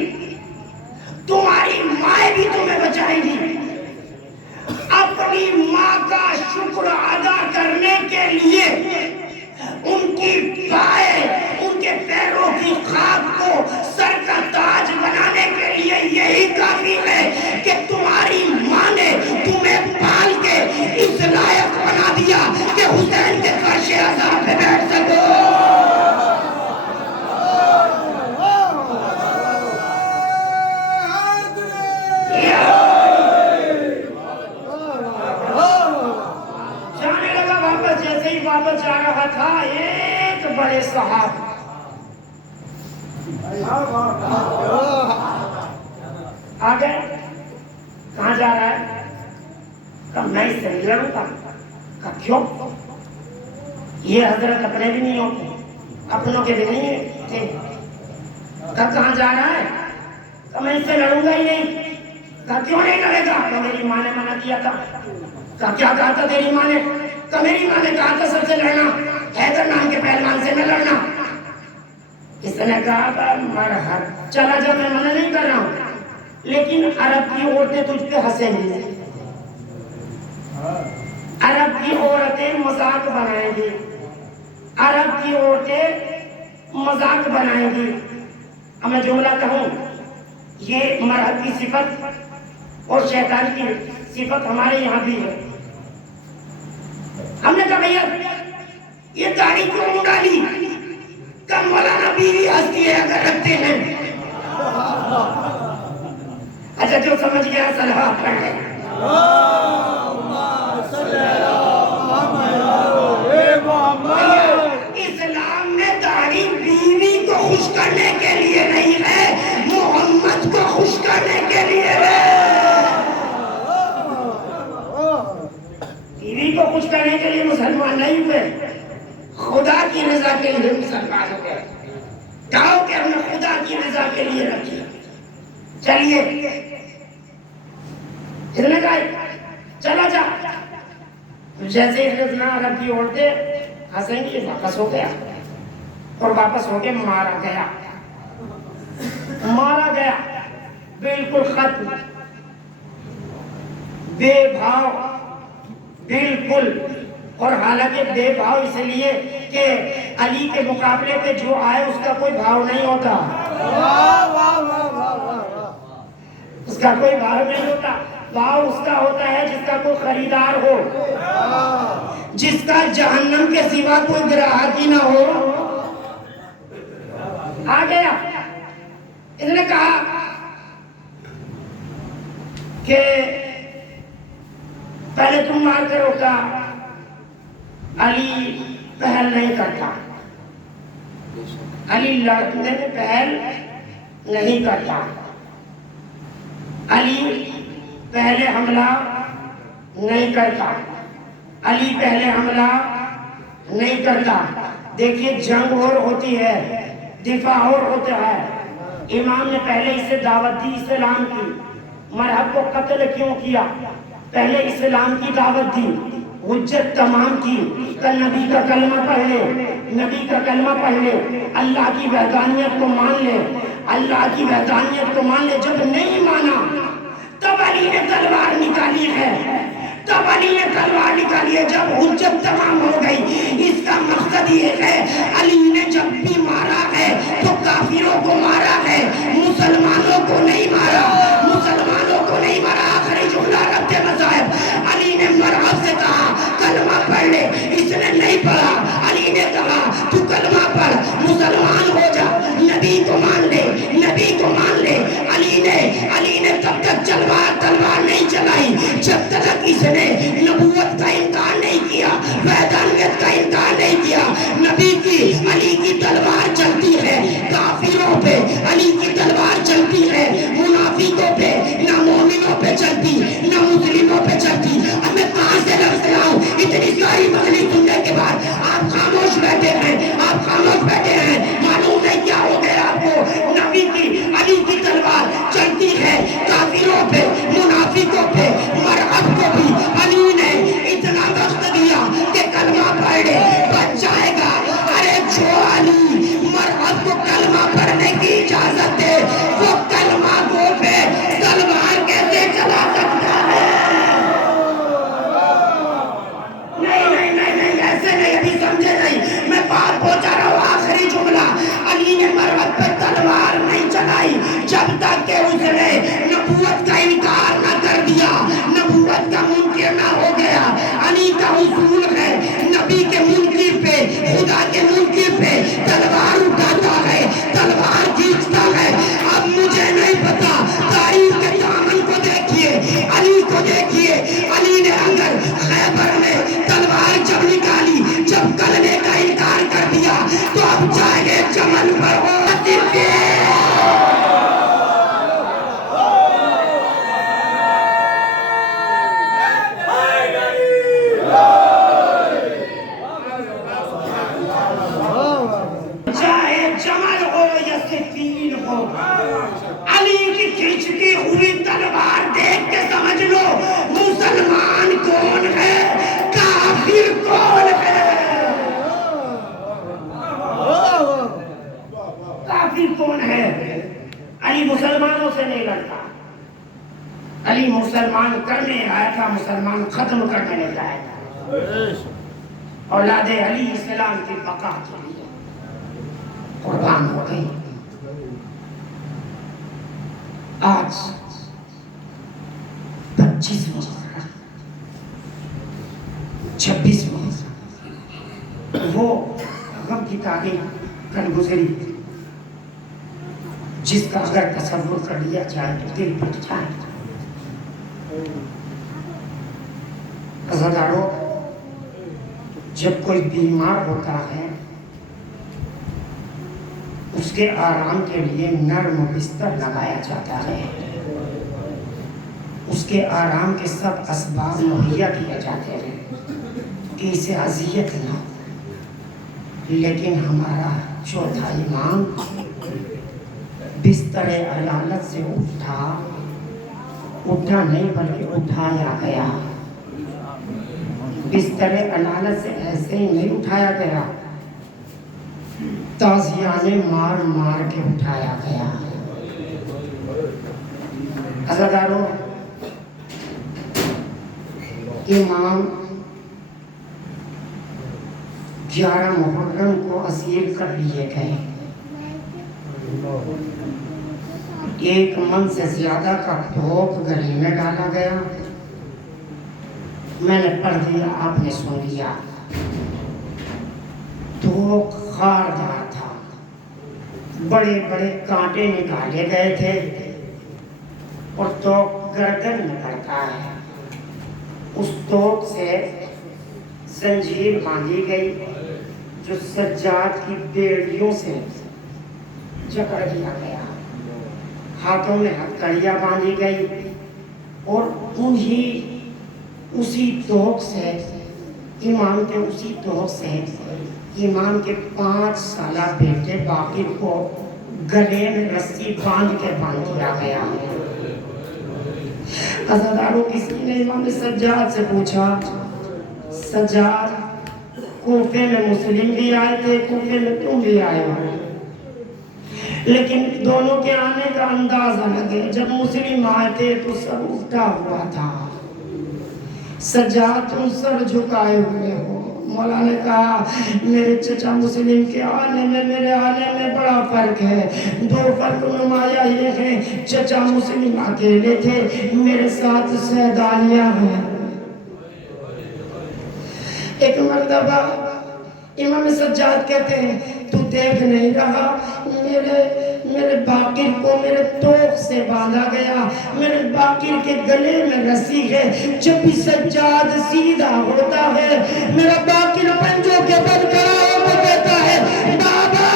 تمہاری مائیں بھی تمہیں بچائیں گی. اپنی ماں کا شکر ادا کرنے کے لیے ان کی پائے, ان کے پیروں کی خاک کو سر کا تاج بنانے کے لیے یہی کافی ہے کہ تمہاری ماں نے تمہیں پال کے اس لائق بنا دیا کہ حسین کے فرش عذاب پہ بیٹھ سکو. واپس جا رہا تھا ایک بڑے صاحب آ گئے. کہاں جا رہا ہے؟ کہا میں اس سے لڑوں گا. کہا کیوں؟ یہ حضرت اپنے بھی نہیں ہوتے, اپنوں کے بھی نہیں تھے. کہا کہاں جا رہا ہے؟ کہا میں اس سے لڑوں گا ہی نہیں. کہا کیوں نہیں لڑے گا؟ کہا میری ماں نے منع کیا تھا. کہا کیا کہا تھا تیری ماں نے؟ کہ میری ماں نے کہا تھا سب سے لڑنا, حیدر نام کے پہلوان سے نہ لڑنا. اس نے کہا مرحب, چلا جا, میں منع نہیں کر رہا ہوں, لیکن عرب کی عورتیں تجھ پہ ہنسیں گی, عرب کی عورتیں مذاق بنائیں گی, عرب کی عورتیں مذاق بنائیں گی. اب میں جملہ کہوں, یہ مرحب کی صفت اور شیطان کی صفت ہمارے یہاں بھی ہے. ہم نے کہا بھیا یہ داڑھی کیوں منہ ڈالی؟ کہ مولانا بیوی ہستی ہے اگر رکھتے ہیں. اچھا جو سمجھ گیا صلوات پڑھ لے. اسلام میں داڑھی بیوی کو خوش کرنے کے لیے نہیں ہے, محمد کو خوش کرنے کے لیے ہے. بیوی کو خوش کرنے کے لیے مسلمان نہیں ہوئے, خدا کی رضا کے لیے مسلمان ہو گئے. کہو کہ ہم نے خدا کی رضا کے لیے رکھی. چلیے اتنے کہا چلا جا. جیسے اتنا عرب کی عورتیں ہنسیں گی, واپس ہو گیا اور واپس ہو کے مارا گیا. مارا گیا بالکل ختم, بے بھاؤ بالکل. اور حالانکہ بے بھاؤ اس لیے کہ علی کے مقابلے پہ جو آئے اس کا کوئی بھاؤ نہیں ہوتا, اس کا کوئی بھاؤ نہیں ہوتا. بھاؤ اس کا ہوتا ہے جس کا کوئی خریدار ہو, جس کا جہنم کے سوا کوئی گراہک ہی نہ ہو. آ گیا. اس نے کہا کہ پہلے تم مار کے روکا, علی پہل نہیں کرتا, علی لڑنے میں پہل نہیں کرتا, علی پہلے حملہ نہیں کرتا, علی پہلے حملہ نہیں کرتا. دیکھیں جنگ اور ہوتی ہے, دفاع اور ہوتا ہے. امام نے پہلے اسے دعوت دی, اسلام کی. مرحب کو قتل کیوں کیا؟ پہلے اسلام کی دعوت دی, حجت تمام کی. کل نبی کا کلمہ پڑھ لے, نبی کا کلمہ پڑھ لے, اللہ کی وحدانیت کو مان لے, اللہ کی وحدانیت کو مان لے. جب نہیں مانا تب علی نے تلوار نکالی ہے, تب علی نے تلوار نکالی ہے. جب حجت تمام ہو گئی, اس کا مقصد یہ ہے علی نے جب بھی مارا ہے تو کافروں کو مارا ہے, مسلمانوں کو نہیں مارا, مسلمانوں کو نہیں مارا. آخری جملہ ربط مذاہب, علی نے مرحب سے کہا کلمہ پڑھ لے, اس نے نہیں پڑھا. علی نے کہا تو کلمہ پڑھ, مسلمان ہو جا, نبی کو مان لے, نبی کو مان لے. علی نے تب تک تلوار نہیں چلائی جب تک اس نے نبوت کا انکار نہیں کیا, وحدانیت کا انکار نہیں کیا. نبی کی علی کی تلوار چلتی ہے کافروں پہ, علی کی تلوار چلتی ہے منافقوں پہ, نہ مومنوں پہ چلتی, نہ مسلموں پہ چلتی. اب میں کہاں سے لفظ لاؤں؟ اتنی ساری مجلس سننے کے بعد آپ خاموش بیٹھے ہیں, آپ خاموش بیٹھے ہیں. معلوم نہیں کیا ہو گیا آپ کو؟ نبی کی علی کی تلوار چلتی ہے کافروں پہ, منافقوں پہ. مرحب کو بھی علی نے اتنا وقت دیا کہ کلمہ پڑھ لے, بچ جائے گا. ارے جو علی مرحب کو کلمہ پڑھنے کی اجازت دے, وہ کلمہ کو پہ تلوار کیسے چلا سکتا ہے؟ نہیں, ایسے نہیں, ابھی سمجھے نہیں, میں بات پہنچا رہا ہوں. آخری جملہ, علی نے مرحب پہ تلوار نہیں چلائی جب تک کہ اس نے نبوت کا انکار نہ کر دیا, نبوت کا منکر نہ ہو گیا. علی کا اصول ہے نبی کے منکر پہ, خدا کے منکر پہ تلوار اٹھاتا ہے, تلوار کھینچتا ہے. اب مجھے نہیں پتا, تاریخ کے دامن کو دیکھیے, علی کو دیکھیے. علی نے اگر خیبر میں تلوار جب نکالی, جب کلمے کا انکار کر دیا, تو اب چاہے جمل پر ہو کھینچتی ہوئی تلوار دیکھ کے سمجھ لو مسلمان کون ہے, کافر کون ہے. کافر کون ہے؟ علی مسلمانوں سے نہیں لڑتا, علی مسلمان کرنے آیا تھا, مسلمان ختم کرنے نہیں آیا تھا. اولاد علی اسلام کی بقا کے لیے قربان ہو گئی. آج 25 محرم 26 محرم وہ غم کی تاریخ کل گزری, جس کا اگر تصور کر لیا جائے تو دل پھٹ جائے. عزادارو, جب کوئی بیمار ہوتا ہے اس کے آرام کے لیے نرم بستر لگایا جاتا ہے, اس کے آرام کے سب اسباب مہیا کیے جاتے ہیں کہ اسے اذیت نہ ہو. لیکن ہمارا چوتھا امام بستر علالت سے اٹھا نہیں بلکہ اٹھایا گیا. بستر علالت سے ایسے ہی نہیں اٹھایا گیا, تازیانے مار مار کے اٹھایا گیا. عزادارو, امام 11 محرم کو اسیر کر لیے گئے. 1 من سے زیادہ کا ٹوپ گلی میں ڈالا گیا. میں نے پڑھ دیا, آپ نے سن لیا. ٹوپ خاردار تھا, بڑے بڑے کانٹے نکالے گئے تھے, اور توق گردن میں پڑتا ہے. اس توق سے زنجیر باندھی گئی جو سجاد کی بیڑیوں سے جکڑ دیا گیا. ہاتھوں میں ہتھکڑیاں باندھی گئی, اور اسی توق سے امام کے اسی دور سے امام کے 5 سالہ بیٹے باقر کو گلے میں رسی باندھ کے باندھ دیا گیا ہے۔ عزاداروں کسی نے امام سجاد سے پوچھا، سجاد کوفے میں مسلم بھی آئے تھے، کوفے میں تم بھی آئے ہو، لیکن دونوں کے آنے کا انداز الگ ہے۔ جب مسلم آئے تھے تو سر اٹھا ہوا تھا، سجاد تم سر جھکائے ہوئے ہو۔ مولا نے کہا میرے چچا مسلم کے آنے میں میرے آنے میں بڑا فرق ہے، 2 فرق نمایاں یہ ہے، چچا مسلم اکیلے تھے، میرے ساتھ سیدانیاں ہیں۔ ایک مرتبہ امام سجاد کہتے ہیں تو دیکھ نہیں رہا میرے باقر کو میرے توق سے باندھا گیا، میرے باقر کے گلے میں رسی ہے، جب بھی سجاد سیدھا ہوتا ہے میرا باقر پنجوں کے بل کھڑا ہو کے کہتا ہے بابا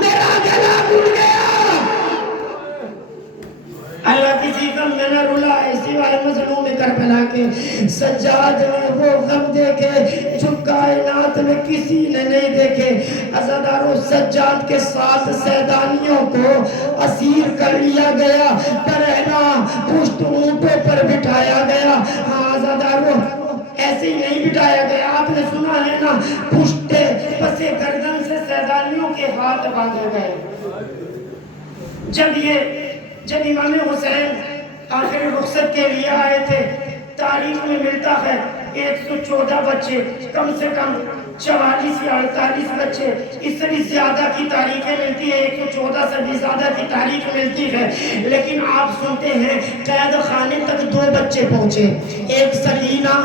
میرا گلا ٹوٹ گیا۔ اللہ کسی غم میں نہ رلائے سوائے مظلوم کربلا کے۔ سجاد نے وہ غم دیکھے جو کائنات میں کسی نے نہیں دیکھے۔ عزاداروں سجاد کے 7 سیدانیوں کو اسیر کر لیا گیا، پرہنا پشت اونٹوں پر بٹھایا گیا۔ ہاں عزاداروں ایسے ہی نہیں بٹھایا گیا، آپ نے سنا ہے نا، پشتے پسے گردن سے سیدانیوں کے ہاتھ باندھے گئے۔ جب امام حسین آخر رخصت کے لیے آئے تھے، تاریخ میں ملتا ہے 114 بچے، کم سے کم 44 یا 48 بچے، اس سے بھی زیادہ کی تاریخیں ملتی ہے، 114 سے بھی زیادہ کی تاریخ ملتی ہے، لیکن آپ سنتے ہیں قید خانے تک 2 بچے پہنچے، ایک سکینہ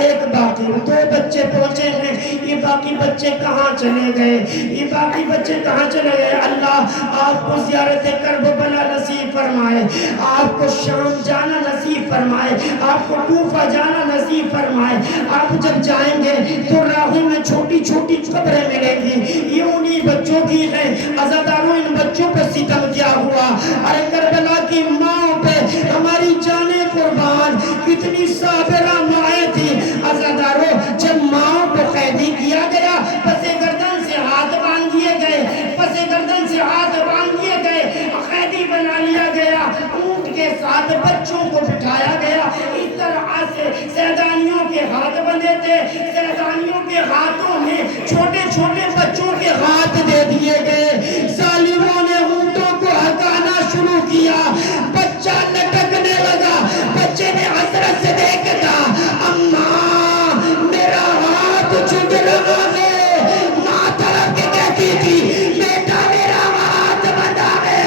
ایک باقی، 2 بچے پہنچے ہیں۔ یہ باقی بچے کہاں چلے گئے؟ یہ باقی بچے کہاں چلے گئے؟ اللہ آپ کو زیارت کربلا نصیب فرمائے، آپ کو شام جانا نصیب فرمائے، آپ کو کوفہ جانا نصیب فرمائے۔ آپ جب جائیں گے تو راہوں میں چھوٹی چھوٹی قبریں ملیں گی، یہ انہی بچوں کی ہیں۔ عزاداروں ان بچوں پہ ستم کیا ہوا، ارے کربلا کی ماں پہ ہماری جانیں قربان، کتنی صابرہ مائیں تھی۔ عزاداروں جب ماں کو قیدی کیا گیا، پسے گردن سے ہاتھ باندھ دیے گئے، پسے گردن سے ہاتھ باندھ دیے گئے، قیدی بنا لیا گیا، اونٹ کے ساتھ بچوں کو بٹھایا گیا۔ اس طرح سے سیدانیوں کے ہاتھ بندھے تھے، سیدانیوں کے ہاتھوں میں چھوٹے چھوٹے بچوں کے ہاتھ دے دیے گئے۔ ظالموں نے اونٹوں کو ہکانا شروع کیا، بچہ لٹکنے لگا، بچے نے حسرت سے دیکھا اماں میرا ہاتھ چھوٹ رہا ہے، ماں طرف کے کہتی تھی بیٹا میرا ہاتھ بندھا ہے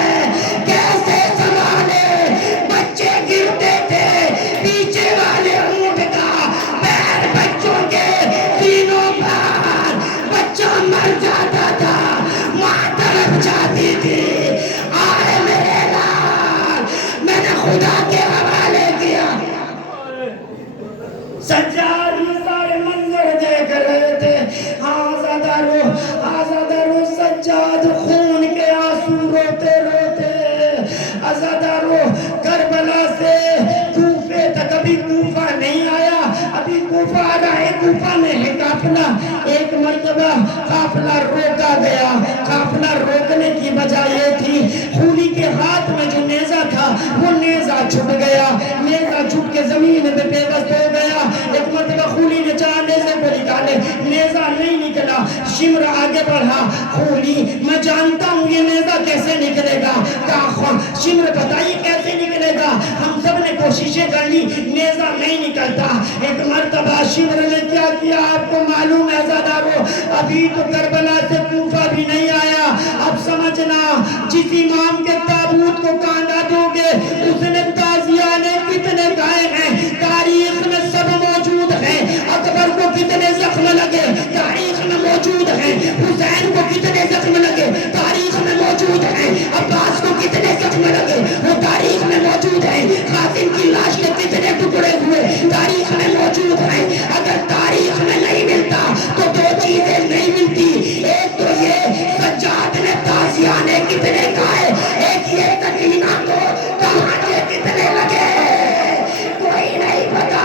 کیسے سنبھالے، بچے گرتے تھے، پیچھے والے اونٹ کا پیر بچوں کے تینوں پر، بچہ مر جاتا تھا، ماں طرف جاتی تھی، آئے میرے لال میں نے خدا کے حوالے کیا۔ سجاد یہ سارے منظر دیکھ رہے تھے۔ آزادارو سجاد خون کے آنسو روتے روتے، آزادارو کربلا سے کوفے تک، ابھی کوفہ نہیں آیا، ابھی کوفہ آ رہا ہے، کوفہ میں ہے قافلہ۔ ایک مرتبہ قافلہ روکا گیا، قافلہ روکنے کی وجہ یہ تھی خولی کے ہاتھ میں جو نیزہ تھا وہ نیزہ چھٹ گیا، نیزہ چھٹ کے زمین میں بے بس ہو گیا۔ ایک مرتبہ خولی نے چاہا نیزے کو نکالے، نیزہ نہیں نکلا، شمر آگے بڑھا، خولی میں جانتا ہوں یہ نیزہ کیسے نکلے گا، شمر بتائیے کیسے نکلے گا، ہم سب نے کوششیں کر لی، نیزہ نہیں نکلتا۔ ایک مرتبہ شمر نے کیا کیا آپ کو معلوم ہے عزادارو، ابھی تو کربلا سے کوفہ بھی نہیں آیا، اب سمجھنا جس امام کے تابوت کو کاندھا دو گے اس نے تازیانے کتنے گائے ہیں، تاریخ میں سب موجود ہیں، اکبر کو کتنے زخم لگے تاریخ میں موجود ہیں، حسین کو کتنے زخم لگے تاریخ میں موجود ہیں، عباس کو کتنے زخم لگے وہ تاریخ میں موجود ہیں، قاسم کی لاش کے کتنے ٹکڑے ہوئے تاریخ میں موجود ہیں۔ اگر تاریخ میں نہیں ملتا تو 2 چیزیں نہیں ملتی، ایک تو یہ سجاد نے تازیانے کتنے گائے، ایک یہ سکینہ کو کہاں کے کتنے لگے، کوئی نہیں پتا۔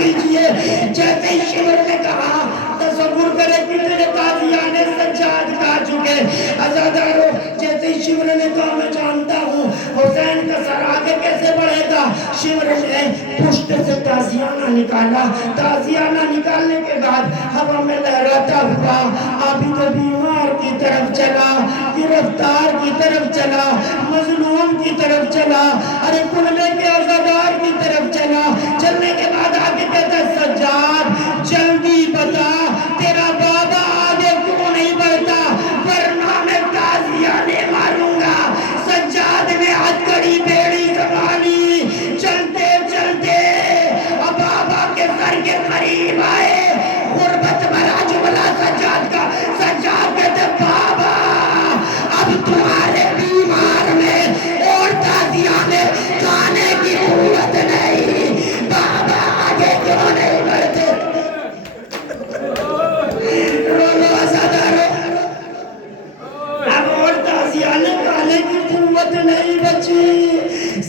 کیجئے. جیسے ہی شمر نے کہا تصور کرے کتنے قاضیان سجاد کھا چکے. عزادارو جیسے ہی شمر نے کہا میں جانتا ہوں حسین کا سر آگے کیسے بڑھے گا. شمر نے پشت سے تازیانہ نکالا. تازیانہ نکالنے کے بعد ہوا میں لہراتا ہوا عابد بیمار کی طرف چلا, گرفتار کی طرف چلا, مظلوم کی طرف چلا, ارے کلمے کے عزادار کی طرف چلا. چلنے کے بعد آگے کہتا ہے سجاد جلدی بتا تیرا بابا آگے کیوں نہیں بڑھتا ورنہ میں تازیانے ماروں گا. سجاد نے ہتھکڑی بیڑی سنبھالی. چلتے چلتے اب بابا کے سر کے قریب آئے. غربت بھرا جملہ سجاد کا. سجاد کہتے بابا اب تمہارے بیمار میں اور تازیانے کھانے کی قوت نہیں. بابا آگے کیوں نہیں بڑھتے؟ رولو عزادارو اب اور تازیانے کھانے کی قوت نہیں بچی.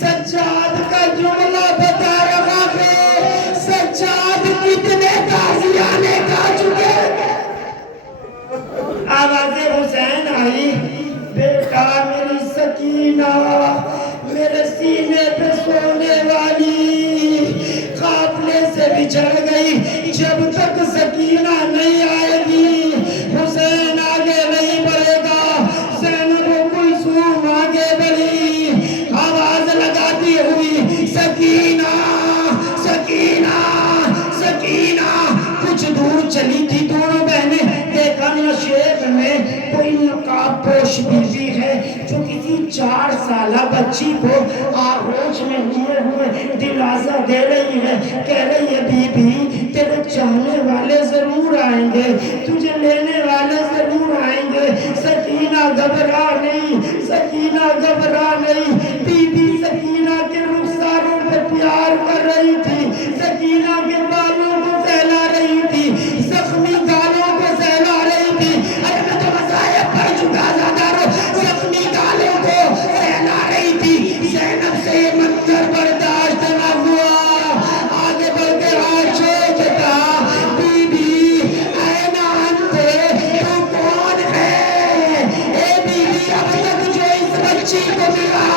سجاد کا جملہ بتا رہا ہے سجاد کتنے تازیانے کھا چکے. آواز حسین آئی بیٹا میری سکینہ میرے سینے پہ سونے والی قافلے سے بچھڑ گئی. جب تک سکینہ نہیں آئے گی حسین آگے نہیں بڑھے گا. زینب و کلثوم آگے بڑھی آواز لگاتی ہوئی سکینہ سکینہ سکینہ. کچھ دور چلی تھی دونوں بہنیں. دیکھا نشیب میں کوئی نقاب پوش بیوی ہے جو کسی 4 سالہ بچی کو آغوش میں لیے ہوئے دلاسا دے رہی ہے. کہہ رہی ہے بی بی تیرے چاہنے والے ضرور آئیں گے, تجھے لینے والے ضرور آئیں گے. سکینہ گھبرا نہیں, سکینہ گھبرا نہیں. بی بی سکینہ کے رخساروں پہ پیار کر رہی تھی, سکینہ کے بالوں کو سہلا رہی تھی, زخمی گالوں کو سہلا رہی تھی. ارے میں تو مصائب پڑھ چکا عزادارو. زخمی گالوں کو سہلا رہی تھی. زینب سے یہ منظر برداشت نہ ہوا. آگے بڑھ کے ہاتھ چھوڑتا بی بی این انتے تو کون ہے؟ اے بی بی اب تک جو اس بچی کو ملا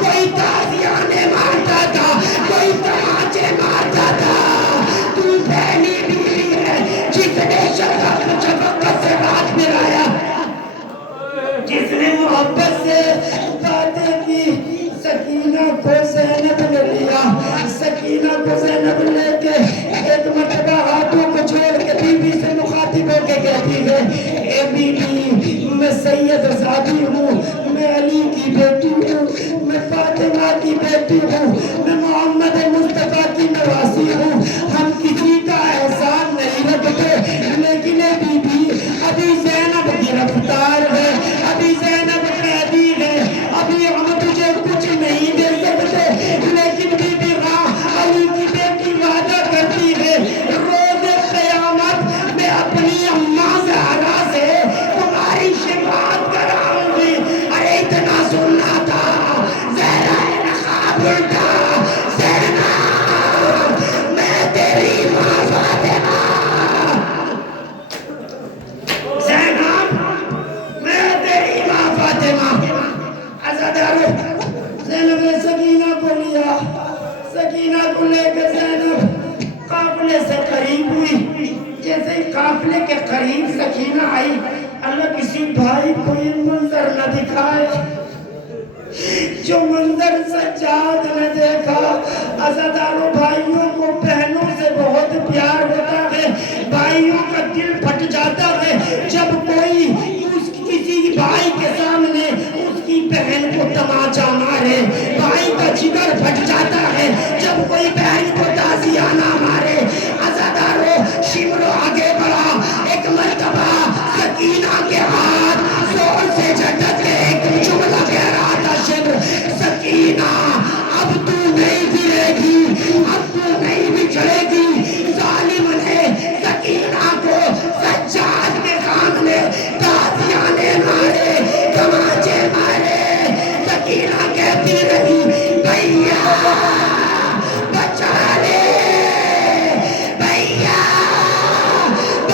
کوئی تازیانے مارتا تھا, کوئی تماچے مارتا تھا. تو پہلی بیوی ہے جس نے شفقت سے رات ملایا, جس نے محبت سے باتیں کی. سکینہ کو زینب نے لیا. سکینہ کو زینب لے کے ایک مرتبہ ہاتھوں کو چھوڑ کے بی بی سے مخاطب ہو کے کہتی ہے اے بی بی میں سید زادی ہوں, میں علی کی بیٹی ہوں, میں فاطمہ کی بیٹی ہوں, میں محمد مصطفیٰ کی نواسی ہوں. ہم کسی کا احسان نہیں رکھتے لیکن اے بی بی ابھی زینب گرفتار ہے, ابھی زینب قیدی ہے, ابھی ہم تجھے کچھ نہیں دے سکتے. لیکن بی بی علی کی بیٹی وعدہ کرتی ہے روز قیامت میں اپنی اماں زہرا سے تمہاری شفاعت کراؤں گی. ارے اتنا سننا تھا زہرا نقاب الٹا. زینب میں تیری ماں فاطمہ, زینب میں تیری ماں فاطمہ. عزادارو زینب نے سکینہ کو لیا. سکینہ کو لے کے زینب قافلے سے قریب ہوئی. جیسے ہی قافلے کے قریب سکینہ آئی, اللہ کسی بھائی کو یہ منظر نہ دکھائے جو منظر سجاد نے دیکھا. عزادارو بھائیوں کو بہنوں سے بہت پیار ہوتا ہے, بھائیوں کا دل پھٹ جاتا ہے جب کوئی کسی بھائی کے سامنے اس کی بہن کو تماچا مارے. بھائی کا جگر پھٹ جاتا ہے جب کوئی بہن کو تازیانہ مارے. عزادارو شمر آگے بڑھا. ایک مرتبہ سکینہ کے ہاتھ زور سے جھٹک کے ایک جملہ کہہ رہا تھا شمر سکینہ اب تو نہیں گرے گی, اب تو نہیں بچھڑے گی.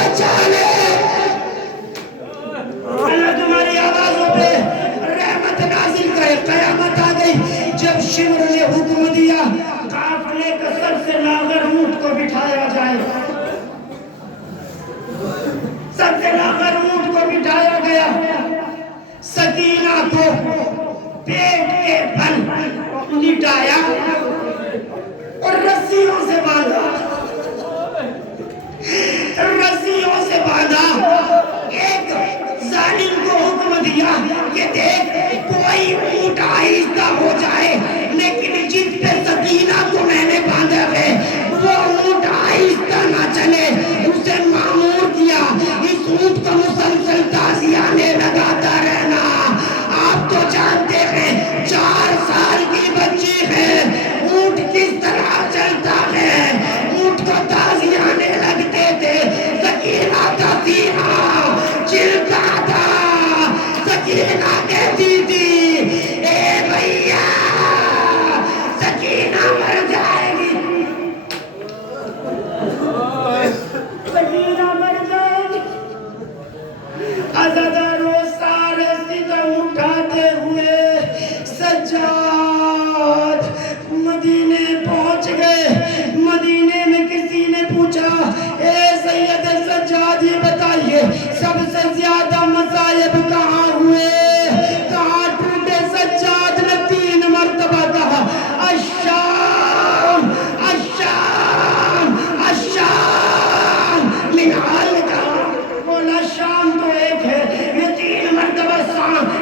بچا لے اللہ تمہاری آوازوں پہ رحمت نازل کرے قیامت آ گئی جب شمر نے حکم دیا قافلے کا سب سے لاغر اونٹ کو بٹھایا جائے سب سے لاغر اونٹ کو بٹھایا گیا سکینہ کو پیٹ کے بل لٹایا اور رسیوں سے باندھا ایک ظالم کو حکم دیا کہ دیکھ کوئی اونٹ آہستہ ہو جائے لیکن جس پہ سکینہ کو میں نے باندھا ہے وہ اونٹ آہستہ نہ چلے اسے مامور کیا اس اونٹ کو مسلسل تازیانے لگاتا رہنا آپ تو جانتے ہیں 4 سال کی بچی ہے اونٹ کس طرح چلتا ہے اونٹ کو تازیانے لگتے تھے سکینہ کا سینہ چلتا تھا سکینہ کہتی تھی اے بھیا سکینہ مر جائے گی سکینہ مر جائے گی عزاداروں سارے ستم اٹھاتے ہوئے سجاد مدینے پہنچ گئے مدینے میں کسی نے پوچھا اے سید سجاد یہ بتائیے سب سے زیادہ مصائب کہاں ہوئے کہاں ٹوٹے سجاد نے 3 مرتبہ کہا الشام الشام الشام منحال نے کہا بولا شام تو ایک ہے یہ 3 مرتبہ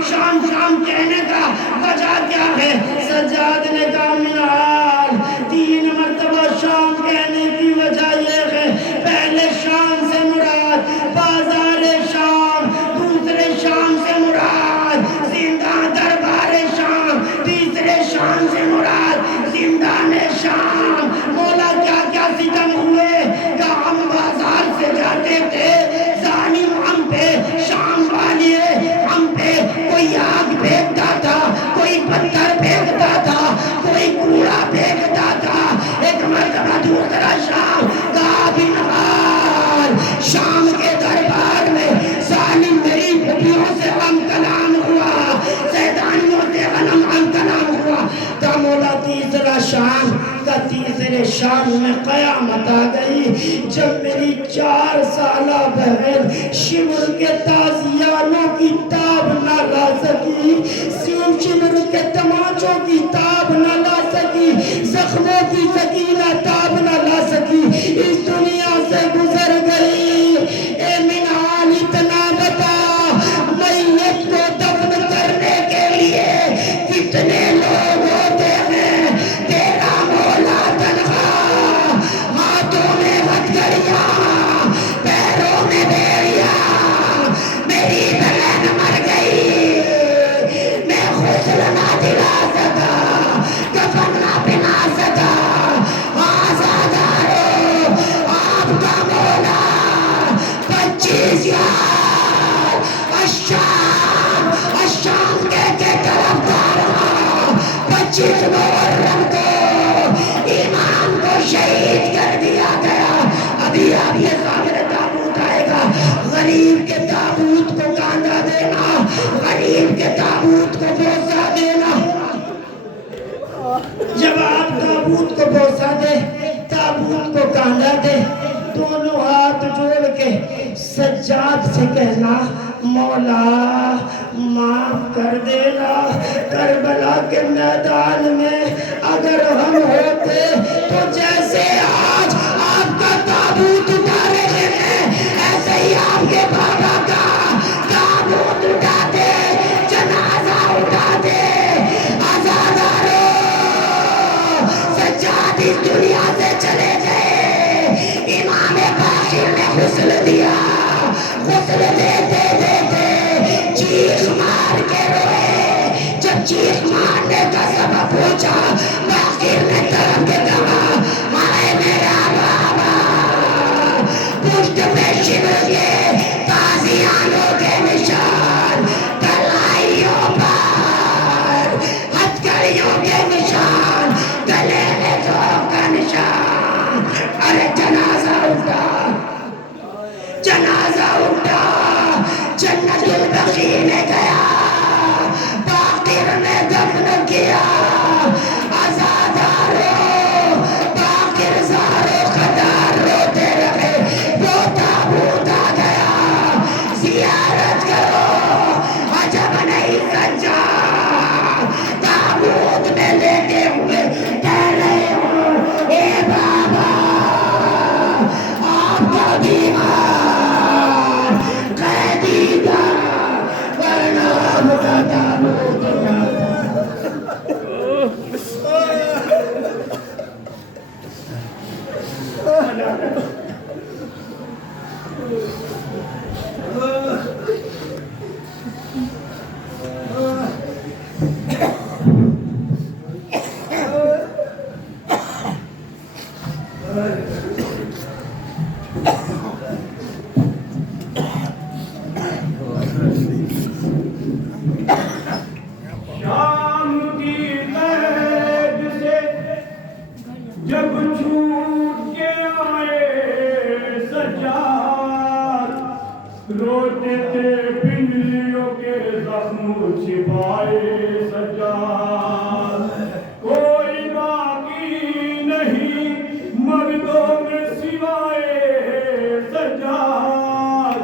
شام شام کہنے کا وجہ کیا ہے سجاد نے کہا منحال 3 مرتبہ شام کہنے کی وجہ یہ ہے پہلے شام سے مراد بازار شام دوسرے شام سے مراد زندہ دربار شام تیسرے شام سے مراد زندان شام مولا کیا کیا ستم ہوئے کہ ہم بازار سے جاتے تھے ظالم ہم پہ شام والیے ہم پہ کوئی آگ پھینکتا تھا کوئی پتھر پھینکتا تھا کوئی کوڑا پھینکتا تھا ایک مرتبہ دوسرا شام شام کے دربار میں ظالم میری بھٹیوں سے ہم کلام ہوا سیدانیوں سے ہم کلام ہوا تا مولا تیسرا شام کا تیسرے شام میں قیامت آ گئی جب میری 4 سالہ بہن شمر کے تازیانوں کی تاب نہ لا سکی شمر کے تماچوں کی تاب نہ لا سکی زخموں کی سکینہ تاب نہ لا سکی اس دنیا سے گزر گئی اے منحال اتنا بتا میت کو دفن کرنے کے لیے کتنے لوگ ہوتے ہیں تیرا مولا تنہا ہاتھوں میں ہتھکڑیاں پیروں میں بیڑیاں میری بہن مر گئی میں غسل نہ دلا سکا کفن نہ پہنا سکا آزادارو آپ کا مولا 25 سال الشام کے طرفدار ہوں 25 محرم کو امام کو شہید کر دیا گیا ابھی آپ یہ سامنے تابوت آئے گا غریب کے تابوت کو کاندھا دینا غریب کے تابوت کو بوسہ دینا جب آپ تابوت کو بوسہ دے تابوت کو کاندھا دے دونوں ہاتھ جوڑ کے سجاد سے کہنا مولا معاف کر دینا کربلا کے میدان میں اگر ہم ہوتے تو جیسے آج آپ کا تابوت اٹھا رہے ہیں ایسے ہی آپ کے بابا کا تابوت اٹھاتے جنازہ اٹھاتے آزادارو سجاد اس دنیا سے چلے گئے امام باقر نے غسل دیا غسل دیتے دیتے چیخ مار کے روئے جب چیخ مارنے کا سبب پوچھا باقر نے طرف کے کہا ہائے میرا بابا پشت پہ شمر کے تازیانوں کے نشان کلائیوں پر ہتھکڑیوں کے نشان گلے میں ذوق کا نشان ارے جنازہ اٹھا شام کی قید سے جب چھوٹ کے آئے سجاد، روتے تھے پنڈلیوں کے زخم چھپائے سجاد، کوئی باقی نہیں مردوں میں سوائے سجاد،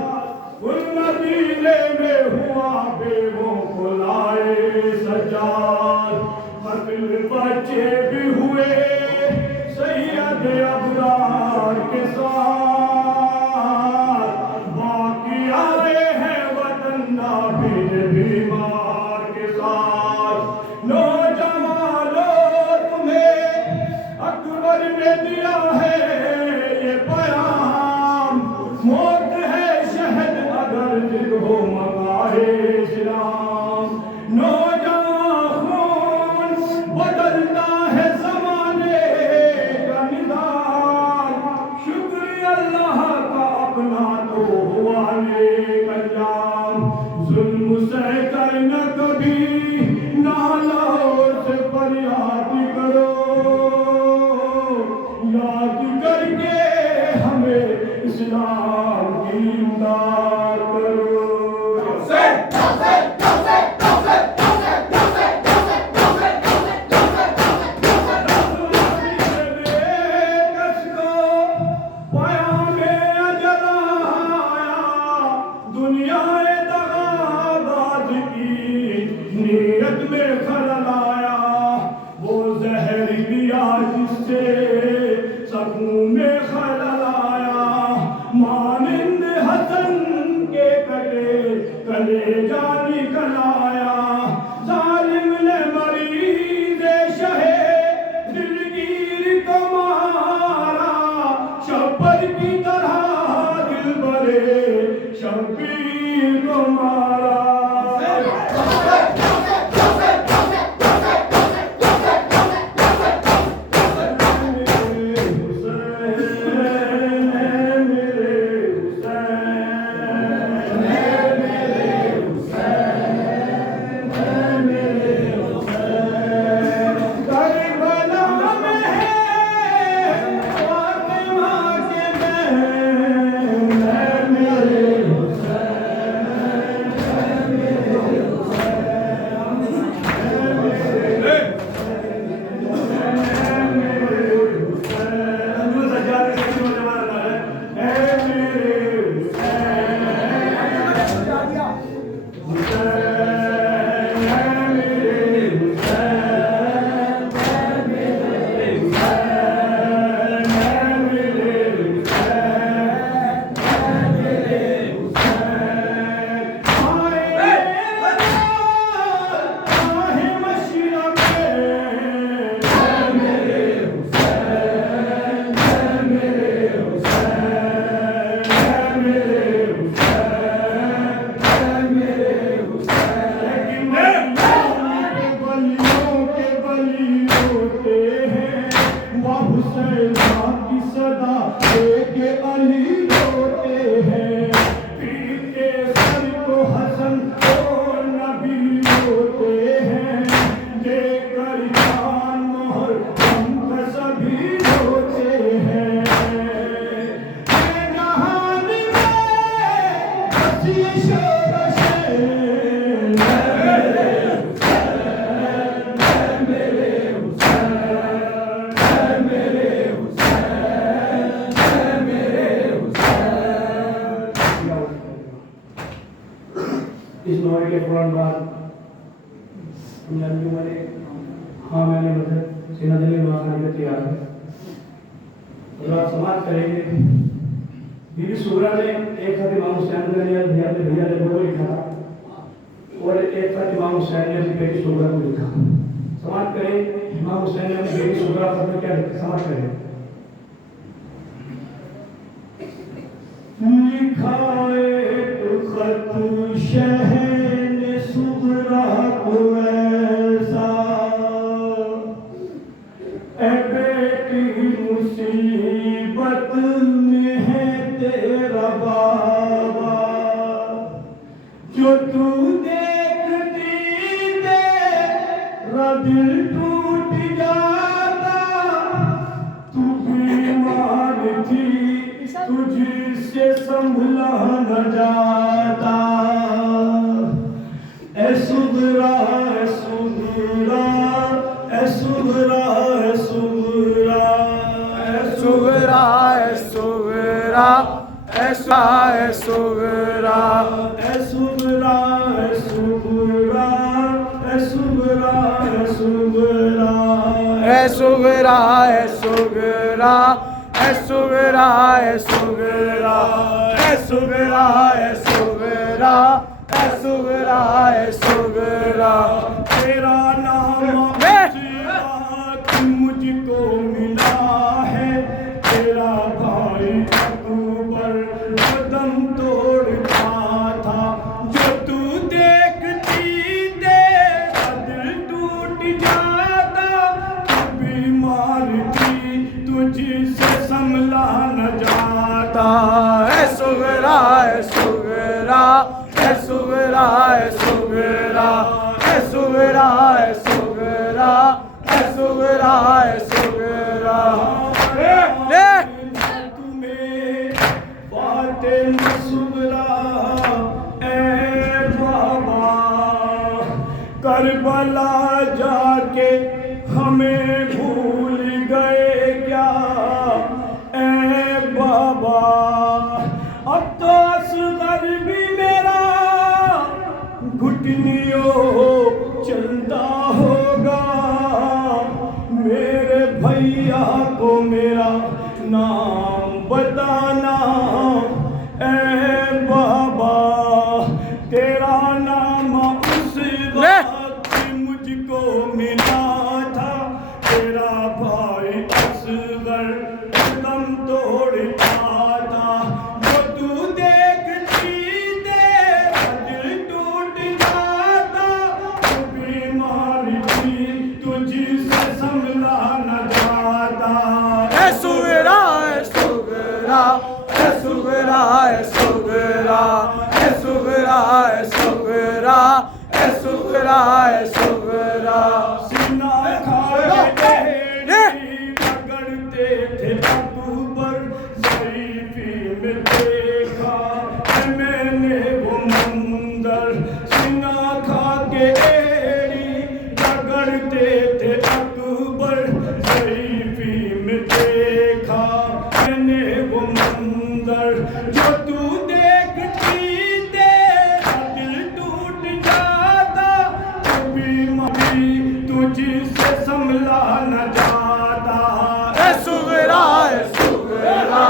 ان مدینے میں ہوا بیووں کو لائے سجاد، قتل بچے بھی ہوئے سید ابرار کے ساتھ، باقی آئے ہیں وطن نابین بیمار کے ساتھ، نوجوانوں تمہیں اکبر نے دیا ہے یہ پیام، موت ہے شہد اگر دل ہو مقاہے اسلام، نوجوان خون بدلتا ہے زمانے کا نظام، شکر اللہ کا اپنا تو ہوا نیک انجام، ظلم سہ کر نہ کبھی نالوں سے فریاد کرو، یاد کر کے ہمیں اسلام کی امداد کرو۔ دنیا دغاباز کی نیت میں خلل آیا، وہ زہر دیا جس سے سکوں میں خلل آیا، مانند حسن کے کٹے کلیجہ نکل آیا، ظالم نے مریض شہے دلگیر کو مارا، شبر کی طرح دل برے شبیر کو مارا۔ اس دورے کے فوراً بعد ہاں میں نے مطلب سینہ دلی مواقع کیا ہے، سماعت کریں گے۔ بی بی سغرا نے ایک خط امام حسین کا لیا، بھیا نے وہ لکھا تھا، اور ایک خط امام حسین نے اپنی بیٹی سغرا کو لکھا۔ سماعت کریں امام حسین نے اپنی بیٹی سغرا خط میں کیا لکھا، سماعت کریں۔ لکھا ایک خط شہن صغرا کو ایسا، اے بیٹی مصیبت میں ہے تیرا بابا، جو تو دیکھتی تیرا دل ٹوٹ جاتا، تو بیمار تھی تجھ سے سنبھلا نہ جاتا، اے صغرا اے صغرا اے صغرا اے صغرا اے صغرا صغرا ایسا صغرا اے صغرا اے صغرا اے صغرا اے صغرا اے صغرا اے صغرا اے صغرا اے صغرا اے صغرا اے صغرا اے صغرا اے صغرا تیرا نام مصیبت مجھ کو ملا ہے، تیرا بھائی اکبر قدم توڑتا تھا، جو تو دیکھتی تیرا دل ٹوٹ جاتا، تو بیمار تھی تجھ سے سنبھلا نہ جاتا، اے صغرا اے صغرا اے صغرا اے صغرا اے صغرا اے صغرا اے صغرا اے صغرا تمہیں فاطمہ صغرا اے بابا، کربلا جا کے ہمیں بھول گئے کیا اے بابا، اب تو اصغر بھی میرا گھٹنیوں چلتا ہوگا، میرے بھیا کو میرا نام بتانا اے بابا، تیرا نام اس وقت مجھ کو ملا تھا، تیرا بھائی اصغر قدم توڑتا تھا، جو تو دیکھتی تیرا دل ٹوٹ جاتا، تو بیمار تھی تجھ سے سنبھلا نہ جاتا، اے صغرا اے صغرا اے صغرا اے صغرا اے صغرا اے صغرا اے صغرا اے صغرا سینہ کھاڑے رگڑتے تھے اکبر، ضعیفی میں دیکھا ہے میں نے وہ منظر، سینہ کھا کے ایڑی رگڑتے تھے اکبر، ضعیفی میں دیکھا میں نے وہ منظر، جو تو دیکھتی تیرا دل ٹوٹ جاتا، تو بیماری تجھ سے سنبھلا نہ جاتا، اے صغرا اے صغرا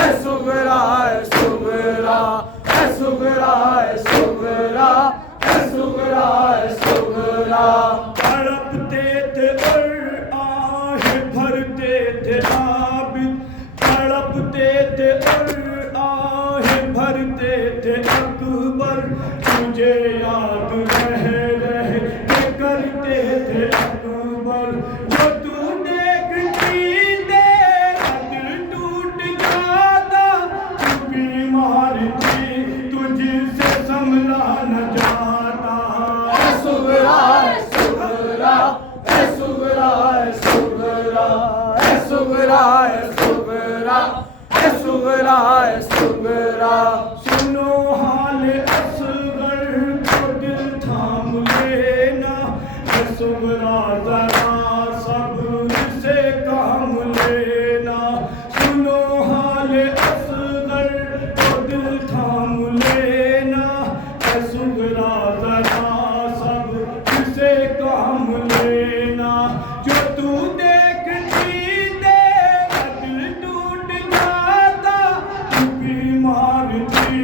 اے صغرا اے صغرا اے صغرا اے صغرا اے صغرا اے صغرا تڑپتے تھے اور آہ بھرتے تھے عابد، تڑپتے تھے اور آہ بھرتے تھے اکبر، تجھے یاد رہ کے کرتے تھے اکبر، جو تو دیکھتی تیرا دل ٹوٹ جاتا، تو بیمار تھی تجھ سے سنبھلا نہ جاتا، اے صغرا اے صغرا اے صغرا اے صغرا اے صغرا اے صغرا اے صغرا اے صغرا سنو حال اصغر کو دل تھام لینا، اے صغرا ذرا صبر سے کام لینا، سنو حال اصغر کو دل تھام لینا، اے صغرا ذرا صبر سے کام لینا، جو تو دیکھتی تیرا دل ٹوٹ جاتا، تو بیمار تھی